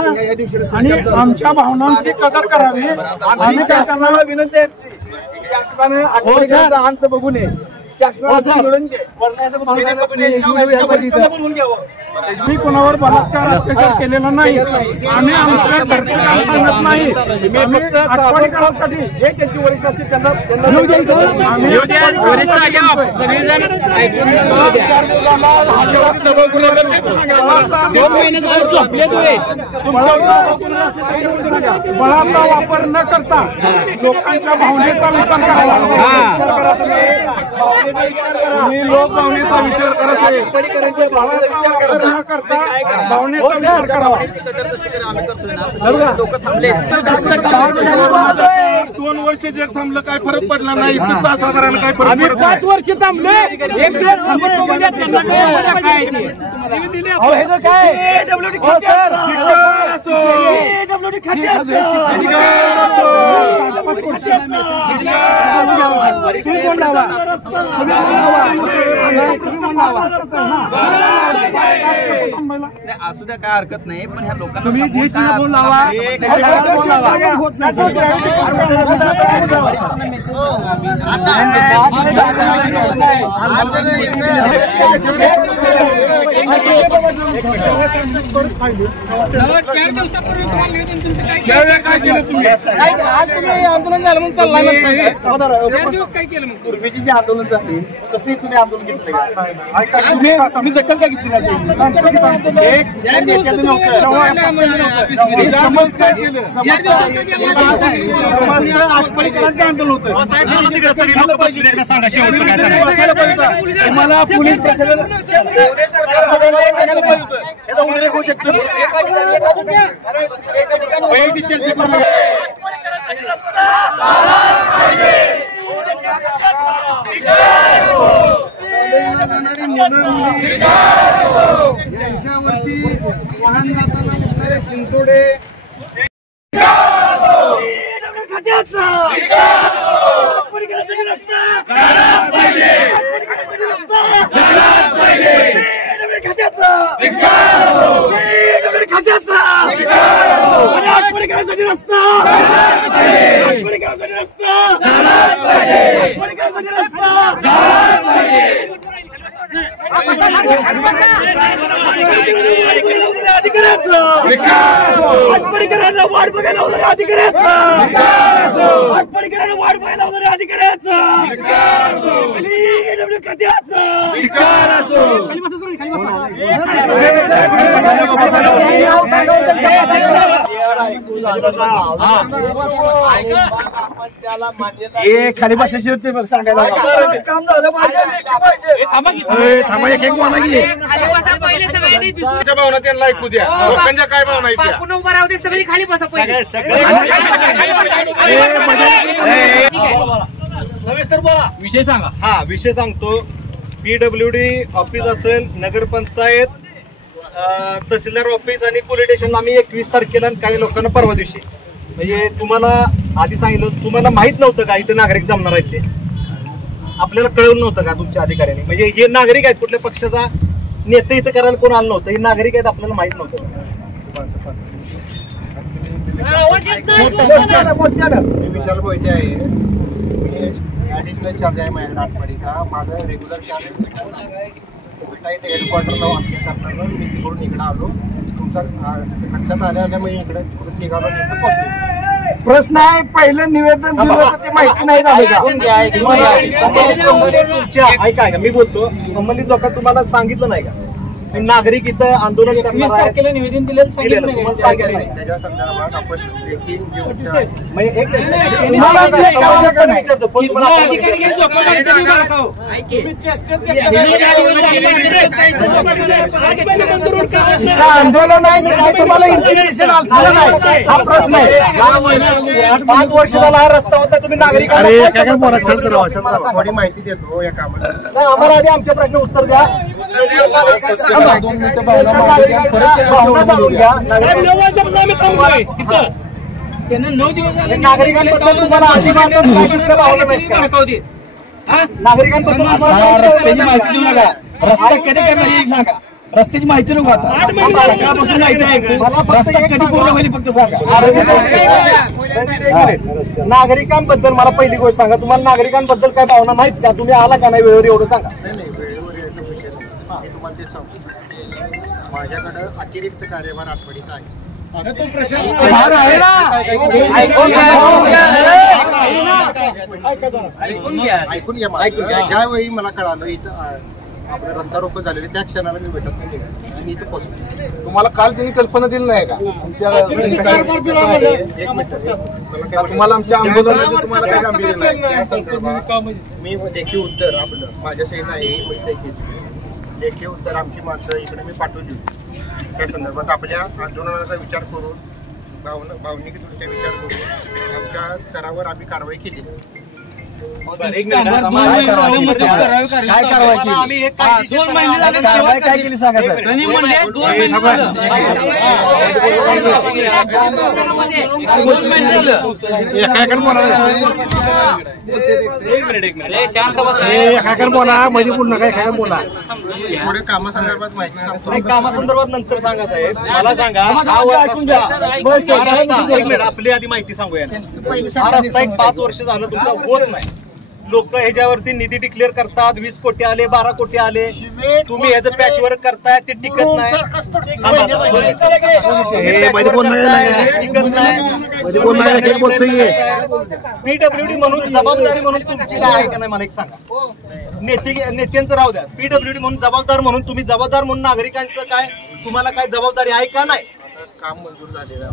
आणि आमच्या भावनांची कदर करावी. आम्ही शासनाला विनंती आहे शासनाने आठवड्याचा अंत बघू नये. मी कोणावर बलात्कार अत्याचार केलेला नाही. आम्ही आमच्या घरच्यांना सांगत नाही. आठवडीकरांसाठी जे त्यांचे वरिष्ठ असतील त्यांना बळाचा वापर न करता लोकांच्या भावनेचा विचार करावा. तुम्ही लोक भावनेचा विचार करत आहे. न करता भावनेचा विचार करावा. 2 वर्ष जर थांबलं काय फरक पडला नाही. साधारण काय फरक पडला 5 वर्ष थांबले. असू द्या काय हरकत नाही पण ह्या लोकांना तुम्ही आंदोलन झालं म्हणून चाललंय. 4 दिवस काय केलं मग पूर्वीची जे आंदोलन झाली तसे तुम्ही आंदोलन घेतलं. मी दखल काय घेतली आठवडीकरांचं आंदोलन होतं. मला पोलीस प्रशासन होऊ शकतो. वैयक्तिक चर्चा यांच्यावरती वाहन जाताना उठणारे शिंतोडे आठवडीकरांना वाढ बघायला होणाऱ्या अधिकाऱ्याचा आठवडीकरांना वाढ बघायला होणाऱ्या अधिकाऱ्याचा खाली बसायची ते सांगायला काम झालं भावना त्यांना ऐकू द्या. लोकांच्या काय भावना उभा राहू दे. सगळी खाली बसा पहिले. सविस्तर बोला. विषय सांगा. हा विषय सांगतो. PWD ऑफिस असेल, नगरपंचायत, तहसीलदार ऑफिस आणि पोलीस स्टेशनला आम्ही 21 तारखेला काही लोकांना परवा दिवशी म्हणजे तुम्हाला आधी सांगितलं. तुम्हाला माहित नव्हतं का इथे नागरिक जमणार आहेत ते? आपल्याला कळवलं नव्हतं का तुमच्या अधिकाऱ्यांनी? म्हणजे हे नागरिक आहेत, कुठल्या पक्षाचा नेते इथं करायला कोण आलं नव्हतं. हे नागरिक आहेत, आपल्याला माहित नव्हतं. मी विशाल मोहिते आहे. ऍडिशनल चार्ज आहे माझ्या आठवडीचा. माझा रेग्युलर चार्ज इथे हेडक्वार्टरला ऑफिस करणार. मी तिकडून इकडे आलो. तुमचा लक्षात आल्यामुळे इकडे निघालो. इकडे पोहोचलो. प्रश्न आहे पहिलं निवेदन दिलं तर ते माहिती नाही झालं का? तुमच्या ऐका मी बोलतो संबंधित लोकांना तुम्हाला सांगितलं नाही का नागरिक इथं आंदोलन करणार आहे निवेदन दिलेलं त्याच्या संदर्भात आपण लेखी आंदोलन आहे तुम्हाला इंटिग्रेशन झालं नाही हा प्रश्न आहे. 5 वर्ष झाला हा रस्ता होता तुम्ही नागरिकांना थोडी माहिती देतो या कामाला. आम्हाला आधी आमच्या प्रश्न उत्तर द्या. नागरिकांबद्दल तुम्हाला नागरिकांबद्दल रस्त्याची माहिती देऊ नका. रस्ता कधी करणार सांगा. रस्त्याची माहिती नको आता सकाळपासून माहिती आहे रस्ता कधी पूर्ण होईल फक्त सांगा. नागरिकांबद्दल मला पहिली गोष्ट सांगा तुम्हाला नागरिकांबद्दल काय भावना नाहीत का तुम्ही आला का नाही वेळेवर एवढं सांगा. वेळेवर यायचा विषय नाही. मी तुम्हाला ते सांगतो माझ्याकडे अतिरिक्त कार्यभार आठवडीचा आहे. ऐकून घ्या ज्यावेळी मला कळालं हिचं आपलं रस्ता रोको झालेले त्या क्षणाला मी भेटत नाही आणि इथे पोहोचलो. तुम्हाला काल त्यांनी कल्पना दिली नाही का तुम्हाला आमच्या आंदोलनाचं तुम्हाला काय गांभीर्य नाही. मी लेखी उत्तर आपलं माझ्या सहित आहे लेखी उत्तर आमची माणसं इकडे मी पाठवली त्या संदर्भात आपल्या आंदोलनाचा विचार करून भावनिकदृष्ट्या विचार करून आमच्या स्तरावर आम्ही कारवाई केली. काय कारवाई केली 2 महिने झाले कारवाई काय केली सांगा सर. बोला मध्ये बोल नका एका बोला थोडे कामासंदर्भात माहिती सांगतो. कामासंदर्भात नंतर सांगा साहेब मला सांगा आपली आधी माहिती सांगूया. हा रस्ता एक 5 वर्ष झालं तुमचा होत नाही. लोक ह्याच्यावरती निधी डिक्लेअर करतात 20 कोटी आले 12 कोटी आले तुम्ही ह्याचं पॅचवर्क करताय ते टिकत नाही. पीडब्ल्यूडी म्हणून जबाबदारी म्हणून तुमची काय आहे का नाही मला एक सांगा. नेत्यांचं राहू द्या पीडब्ल्यूडी म्हणून जबाबदार म्हणून तुम्ही जबाबदार म्हणून नागरिकांचं काय तुम्हाला काय जबाबदारी आहे का नाही. काम मंजूर झालेलं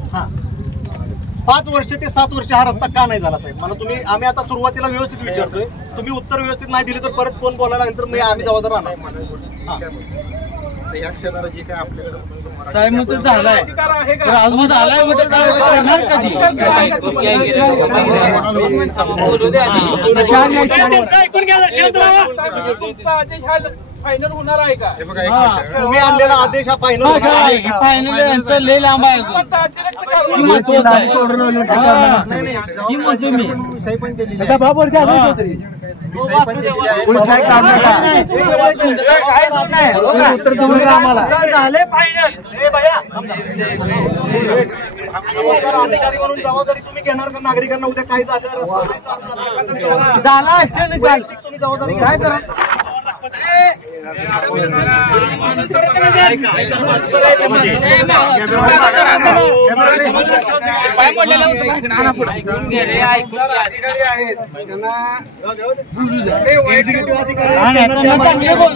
5 वर्ष ते 7 वर्ष हा रस्ता का नाही झाला साहेब मला तुम्ही आम्ही आता सुरुवातीला व्यवस्थित विचारतोय तुम्ही उत्तर व्यवस्थित नाही दिले तर परत कोण बोलायला लागेल तर मी आम्ही जबाबदार राहणार. या क्षणाला जे काय आपल्याकडे साहेब मग झालाय अजून झालाय फायनल होणार आहे का तुम्ही आणलेला आदेश हा फायनल लय लांब आहे उत्तर देऊ आम्हाला झाले फायनल अधिकारी म्हणून जबाबदारी तुम्ही घेणार का नागरिकांना उद्या काही झालं झाला तुम्ही जबाबदारी काय करा.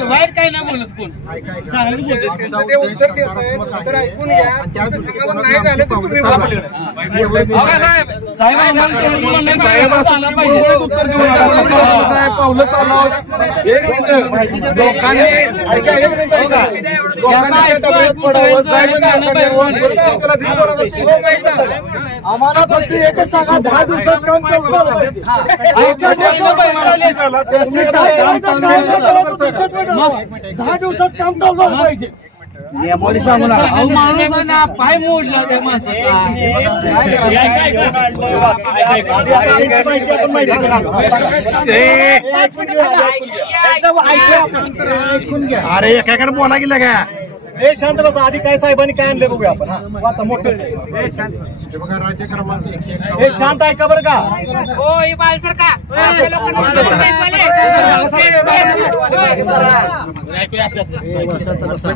वाईट काही नाही बोलत कोण चांगलं ते उत्तर देत आहेत तर ऐकून घ्या त्याचं समाधान नाही झालं तर तुम्ही साहेब पावलं चालव आम्हाला फक्त एकच सांगा 10 दिवसात काम चालू 10 दिवसात काम चालू झालं पाहिजे. सांगू नका पाय मोडला त्या माणसाचा अरे एकाकडे बोला गेला का हे शांत बसा आधी काय साहेबांनी काय आणले बघूया आपण वाचा मोठं राज्य क्रमांक 151 हे शांत ऐका बरं का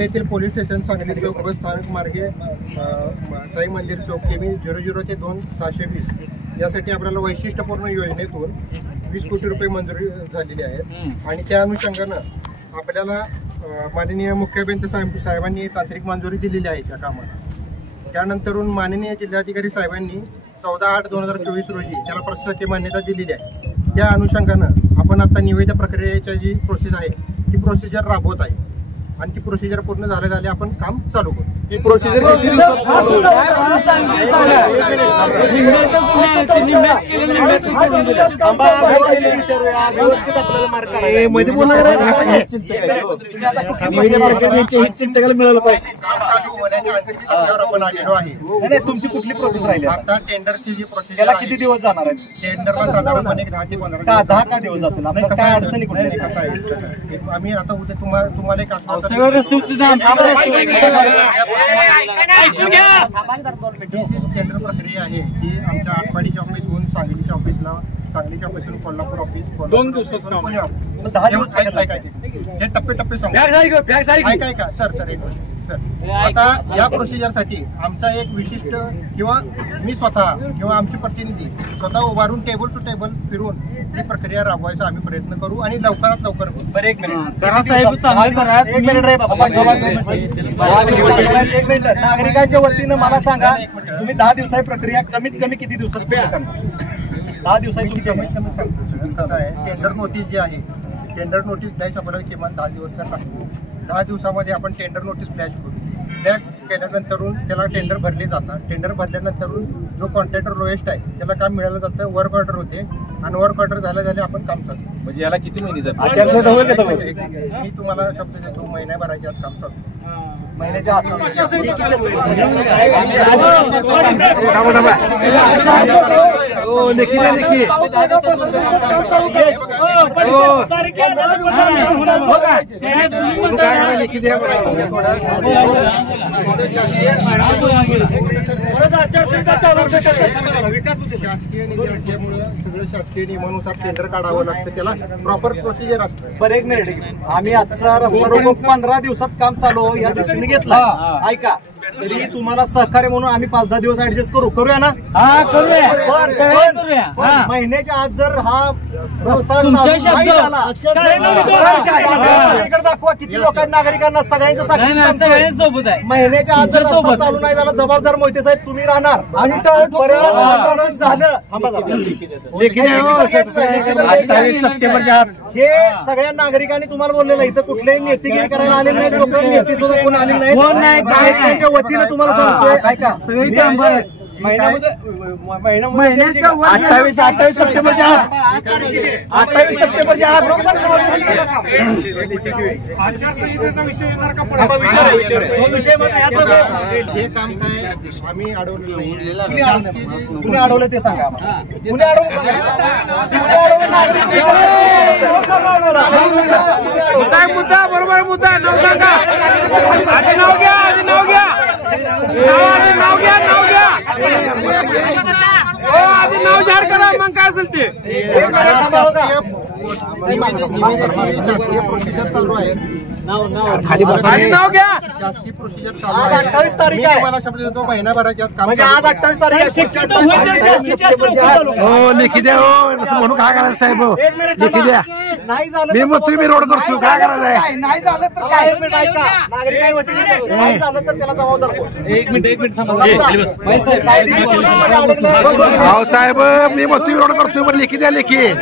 येथील पोलीस स्टेशन सांगली चौक बस स्थानक मार्गे साई मंदिर चौक केमी 00 ते 2 620 यासाठी आपल्याला वैशिष्ट्यपूर्ण योजनेतून 20 कोटी रुपये मंजुरी झालेली आहेत आणि त्या अनुषंगानं आपल्याला माननीय मुख्य अभियंता साहेबांनी तांत्रिक मंजुरी दिलेली आहे त्या कामाला. त्यानंतरून माननीय जिल्हाधिकारी साहेबांनी 14/8/2024 रोजी त्याला प्रशासकीय मान्यता दिलेली आहे. त्या अनुषंगानं आपण आता निविदा प्रक्रियेची जी प्रोसेस आहे ती प्रोसिजर राबवत आहे आणि ती प्रोसिजर पूर्ण झाले आपण काम चालू करू. ही प्रोसिजर मिळालं पाहिजे. आपण आलेलो आहे. तुमची कुठली प्रोसेस राहिली आता टेंडरची जी प्रोसेस त्याला किती दिवस जाणार आहे? टेंडरला साधारणपणे 10 ते 15 10 का दिवस जातील? आपल्याला काय अडचणी कुठल्या? कसं आहे आम्ही आता उद्या तुम्हाला एक आश्वासन टेंडर प्रक्रिया आहे ती आमच्या आटपाडीच्या ऑफिसहून सांगलीच्या ऑफिसला, सांगलीच्या ऑफिसहून कोल्हापूर ऑफिस, 2 दिवसात 10 दिवस काय हे टप्पे सांगू काय का सर एक सर आता या प्रोसिजरसाठी आमचा एक विशिष्ट किंवा मी स्वतः किंवा आमचे प्रतिनिधी स्वतः उभारून टेबल टू टेबल फिरून ही प्रक्रिया राबवायचा आम्ही प्रयत्न करू आणि लवकरात लवकर करू. बरं एक मिनिट नागरिकांच्या वतीनं मला सांगा, तुम्ही 10 दिवसाची प्रक्रिया कमीत कमी किती दिवसात पूर्ण करणार? 10 दिवसाची तुमची कमीत कमी सांगतो. कसं आहे टेंडर नोटीस जी आहे टेंडर नोटीस द्यायची आपल्याला किमान 10 दिवस तर लागतो. 10 दिवसामध्ये आपण टेंडर नोटीस फ्लॅश करू. फ्लॅश केल्यानंतर त्याला टेंडर भरले जातात. टेंडर भरल्यानंतर जो कॉन्ट्रॅक्टर लोएस्ट आहे त्याला काम मिळालं जातं. वर्क ऑर्डर होते आणि वर्क ऑर्डर झाले आपण काम चालू. म्हणजे याला किती महिने जातात? मी तुम्हाला शब्द देतो महिन्याभराच्या आत काम चालू. महिन्याच्या आत शासकीय निधी असल्यामुळे सगळं शासकीय नियमानुसार टेंडर काढावं लागतं. त्याला प्रॉपर प्रोसिजर असतं. बरं एक मिनिट, आम्ही आजचा रस्ता रोको 15 दिवसात काम चालू या दृष्टीने घेतला. ऐका, तरी तुम्हाला सहकार्य म्हणून आम्ही 5-10 दिवस ऍडजस्ट करूया ना? पण महिन्याच्या आत जर हा रस्ता नाही झाला इकडे दाखवा किती लोकांना, नागरिकांना सगळ्यांच्या साक्षी महिन्याच्या आत जर रस्ता चालू नाही झाला जबाबदार मोहिते साहेब तुम्ही राहणार. आणि परत झालं 28 सप्टेंबरच्या आत हे सगळ्या नागरिकांनी तुम्हाला बोललेलं इथं कुठल्याही नेतेगिरी करायला आलेले नाहीत. लोक नेते सुद्धा कोण आले नाहीत. नागरिकांच्या वतीनं तुम्हाला सांगतोय ऐका, महिन्याच्या 28 सप्टेंबरच्या आत 28 सप्टेंबरच्या आत आचारसंहितेचा विषय येणार का? विषय हे काम काय आम्ही अडवलं नाही. कुणी अडवलं ते सांगा आम्हाला. कुणी मुद्दा बरोबर मुद्दा नाव सांगा. आधी नाव घ्या, आधी नाव घ्या, नाव घ्या, नाव घ्या. हो आधी नाव जाहीर करा, मग काय असेल ते. शासकीय प्रोसिजर चालू आहे. आधी नाव घ्या. शासकीय प्रोसिजर आज चालू आहे. 28 तारीख आहे. मला शब्द देतो महिन्याभराच्या आत काम. म्हणजे आज 28 तारीख हो लेखी द्या. हो म्हणून काय करायचं साहेब? लेखी द्या. नाही झालं मी मग तुम्ही रोड करतो काय करायचंय? नाही झालं तर काय? नागरिकांच्या वतीने नाही झालं तर त्याला जबाबदार कोण? एक मिनिट हो साहेब मी मग तुम्ही रोड करतोय बरं लेखी द्या. लेखी जर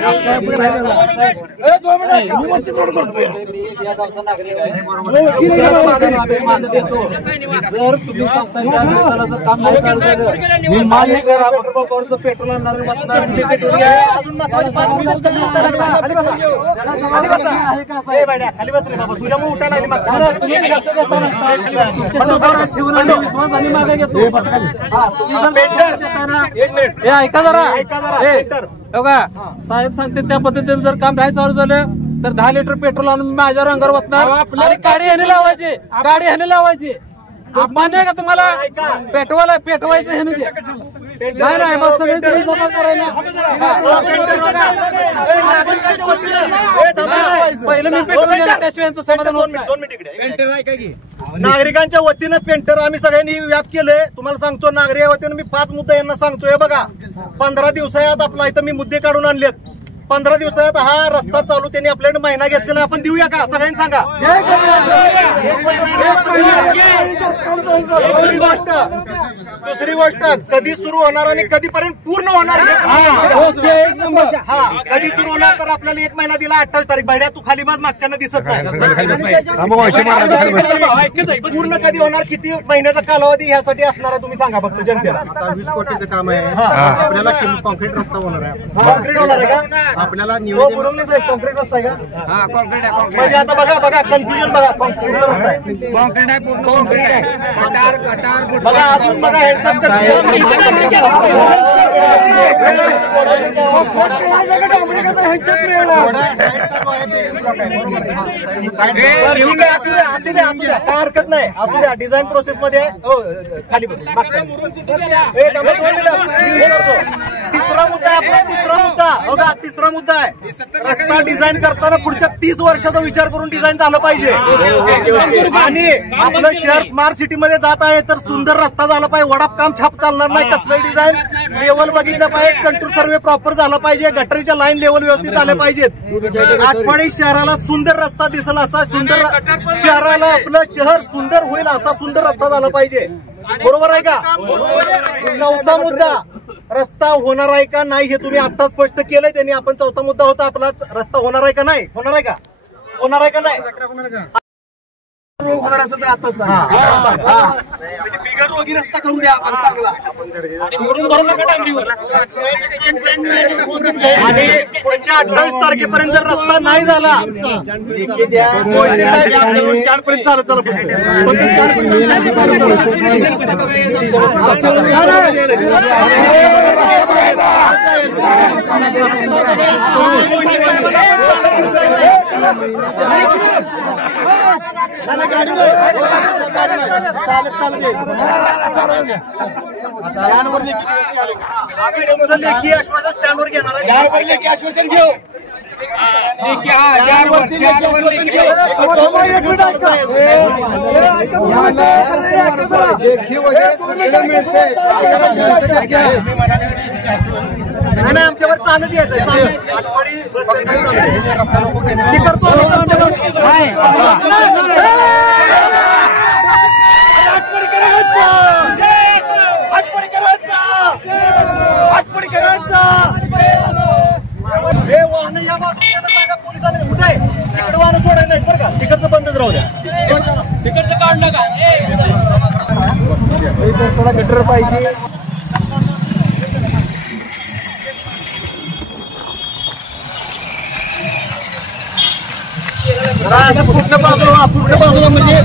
तुम्ही काम नाही चालू मी मान्य करा. पेट्रोल आणणार खाली बस रे बाबा, तुझ्यामुळे उठायला ऐका जरा बघा साहेब सांगते त्या पद्धतीने जर काम नाही चालू झालं तर 10 लिटर पेट्रोल आणून माझ्या रंगावर वाचणार आणि गाडी ह्याने लावायची. गाडी ह्याने लावायची. मान्य आहे का तुम्हाला? पेटवायचं ह्याने नाही नाही मग सगळे पहिलं नागरिकांच्या वतीनं पेंटर आम्ही सगळ्यांनी व्याप केलंय. तुम्हाला सांगतो नागरिक वतीनं मी 5 मुद्दे यांना सांगतोय. बघा 15 दिवसात आपला इथं मी मुद्दे काढून आणलेत. 15 दिवसात हा रस्ता चालू त्यांनी आपल्याकडे महिना घेतलेला आपण देऊया का सगळ्यांनी सांगा. दुसरी गोष्ट कधी सुरू होणार आणि कधीपर्यंत पूर्ण होणार कधी सुरू होणार तर आपल्याला 1 महिना दिला 28 तारीख. भाड्या तू खाली बस मागच्यानं दिसत नाही. पूर्ण कधी होणार किती महिन्याचा कालावधी ह्यासाठी असणार आहे तुम्ही सांगा फक्त जनतेला. 20 कोटीचं काम आहे आपल्याला कॉन्क्रीट रस्ता होणार आहे. कॉन्क्रीट होणार आहे का आपल्याला कॉन्क्रीट रस्ता आहे का म्हणजे आता बघा कन्फ्युजन बघा पूर्ण रस्ता आहे कॉन्क्रीट आहे पूर्ण कॉन्क्रीट आहे बघा अजून बघा असू द्या काय हरकत नाही. असू द्या डिझाईन प्रोसेस मध्ये खाली तिसरा मुद्दा आहे आपला. तिसरा मुद्दा आहे रस्ता डिझाईन करताना पुढच्या 30 वर्षाचा विचार करून डिझाईन झालं पाहिजे. आणि आपलं शहर स्मार्ट सिटी मध्ये जात आहे तर सुंदर रस्ता झाला पाहिजे. वडाप काम छाप चालणार नाही. कसलं डिझाईन लेवल बघितलं पाहिजे. कंट्रोल सर्वे प्रॉपर झाला पाहिजे. गटरीच्या लाईन लेवल व्यवस्थित झाल्या पाहिजेत. आटपाडी शहराला सुंदर रस्ता दिसला असा सुंदर शहराला आपलं शहर सुंदर होईल असा सुंदर रस्ता झाला पाहिजे. बरोबर आहे का. चौथा मुद्दा रस्ता होणार आहे का नाही हे तुम्ही आता स्पष्ट केलंय त्यांनी. आपण चौथा मुद्दा होता आपला रस्ता होणार आहे का नाही. होणार आहे का नाही होणार असं तर आताच बिगर रोगी रस्ता करून द्या आपण चांगला आणि भरून नका डांबरीवर. आणि पुढच्या 28 तारखेपर्यंत जर रस्ता नाही झाला स्टँडपर्यंत चालत लेखी आश्वासन स्टँडवर घेणार लेखी आश्वासन घेऊ. नाही आमच्यावर चालत यायचं आठवडी बस हे वाहन या बाजूला सांगा पोलिसांनी कुठे तिकडे वाहन सोडायला नाहीत बरं का. तिकडचं बंदच राहू द्या. तिकडचं काढ नका. थोडा गटर पाहिजे. पूर्ण बाजूला म्हणजे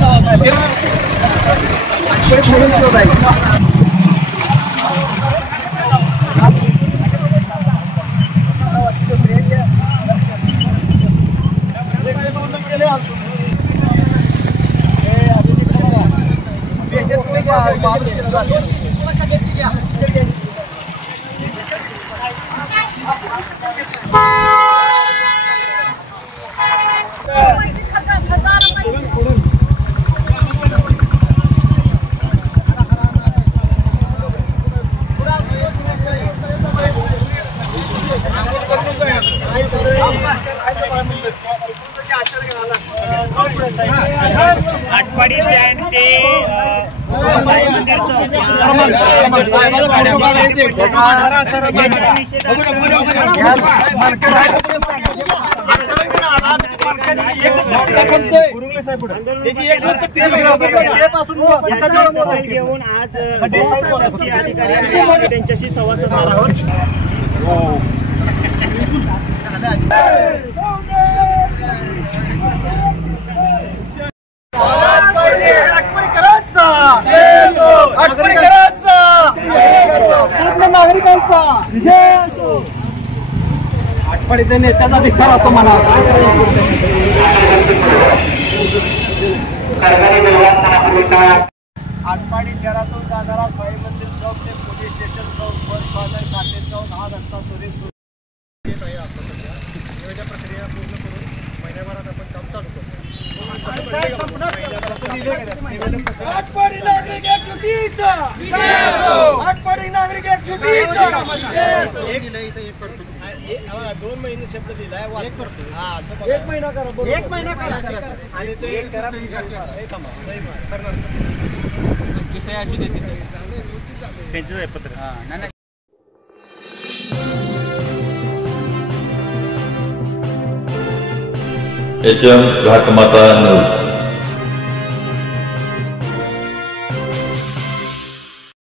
आटपाडी स्टँड ते साई मंदिर चौक घेऊन आज शासकीय अधिकारी त्यांच्याशी संवाद साधणार आहोत. नागरिकांचा आटपाडीच्या नेत्याचा धिक्कार असं म्हणा. आटपाडी शहरातून जाणारा साई मंदिर चौक ते पोलीस स्टेशन चौक बस बाजार काटे चौक हा रस्ता सुरेश प्रक्रिया पूर्ण करून महिन्याभरात आपण काम चालू करू. आटपाडी नागरिक एकजुटीचा आटपाडी नागरिक एकजुटीचा 2 महिने शब्द दिलाय एक महिना करा 1 महिना करा आणि ते करा त्यांचं पत्र HM घाटमाता 9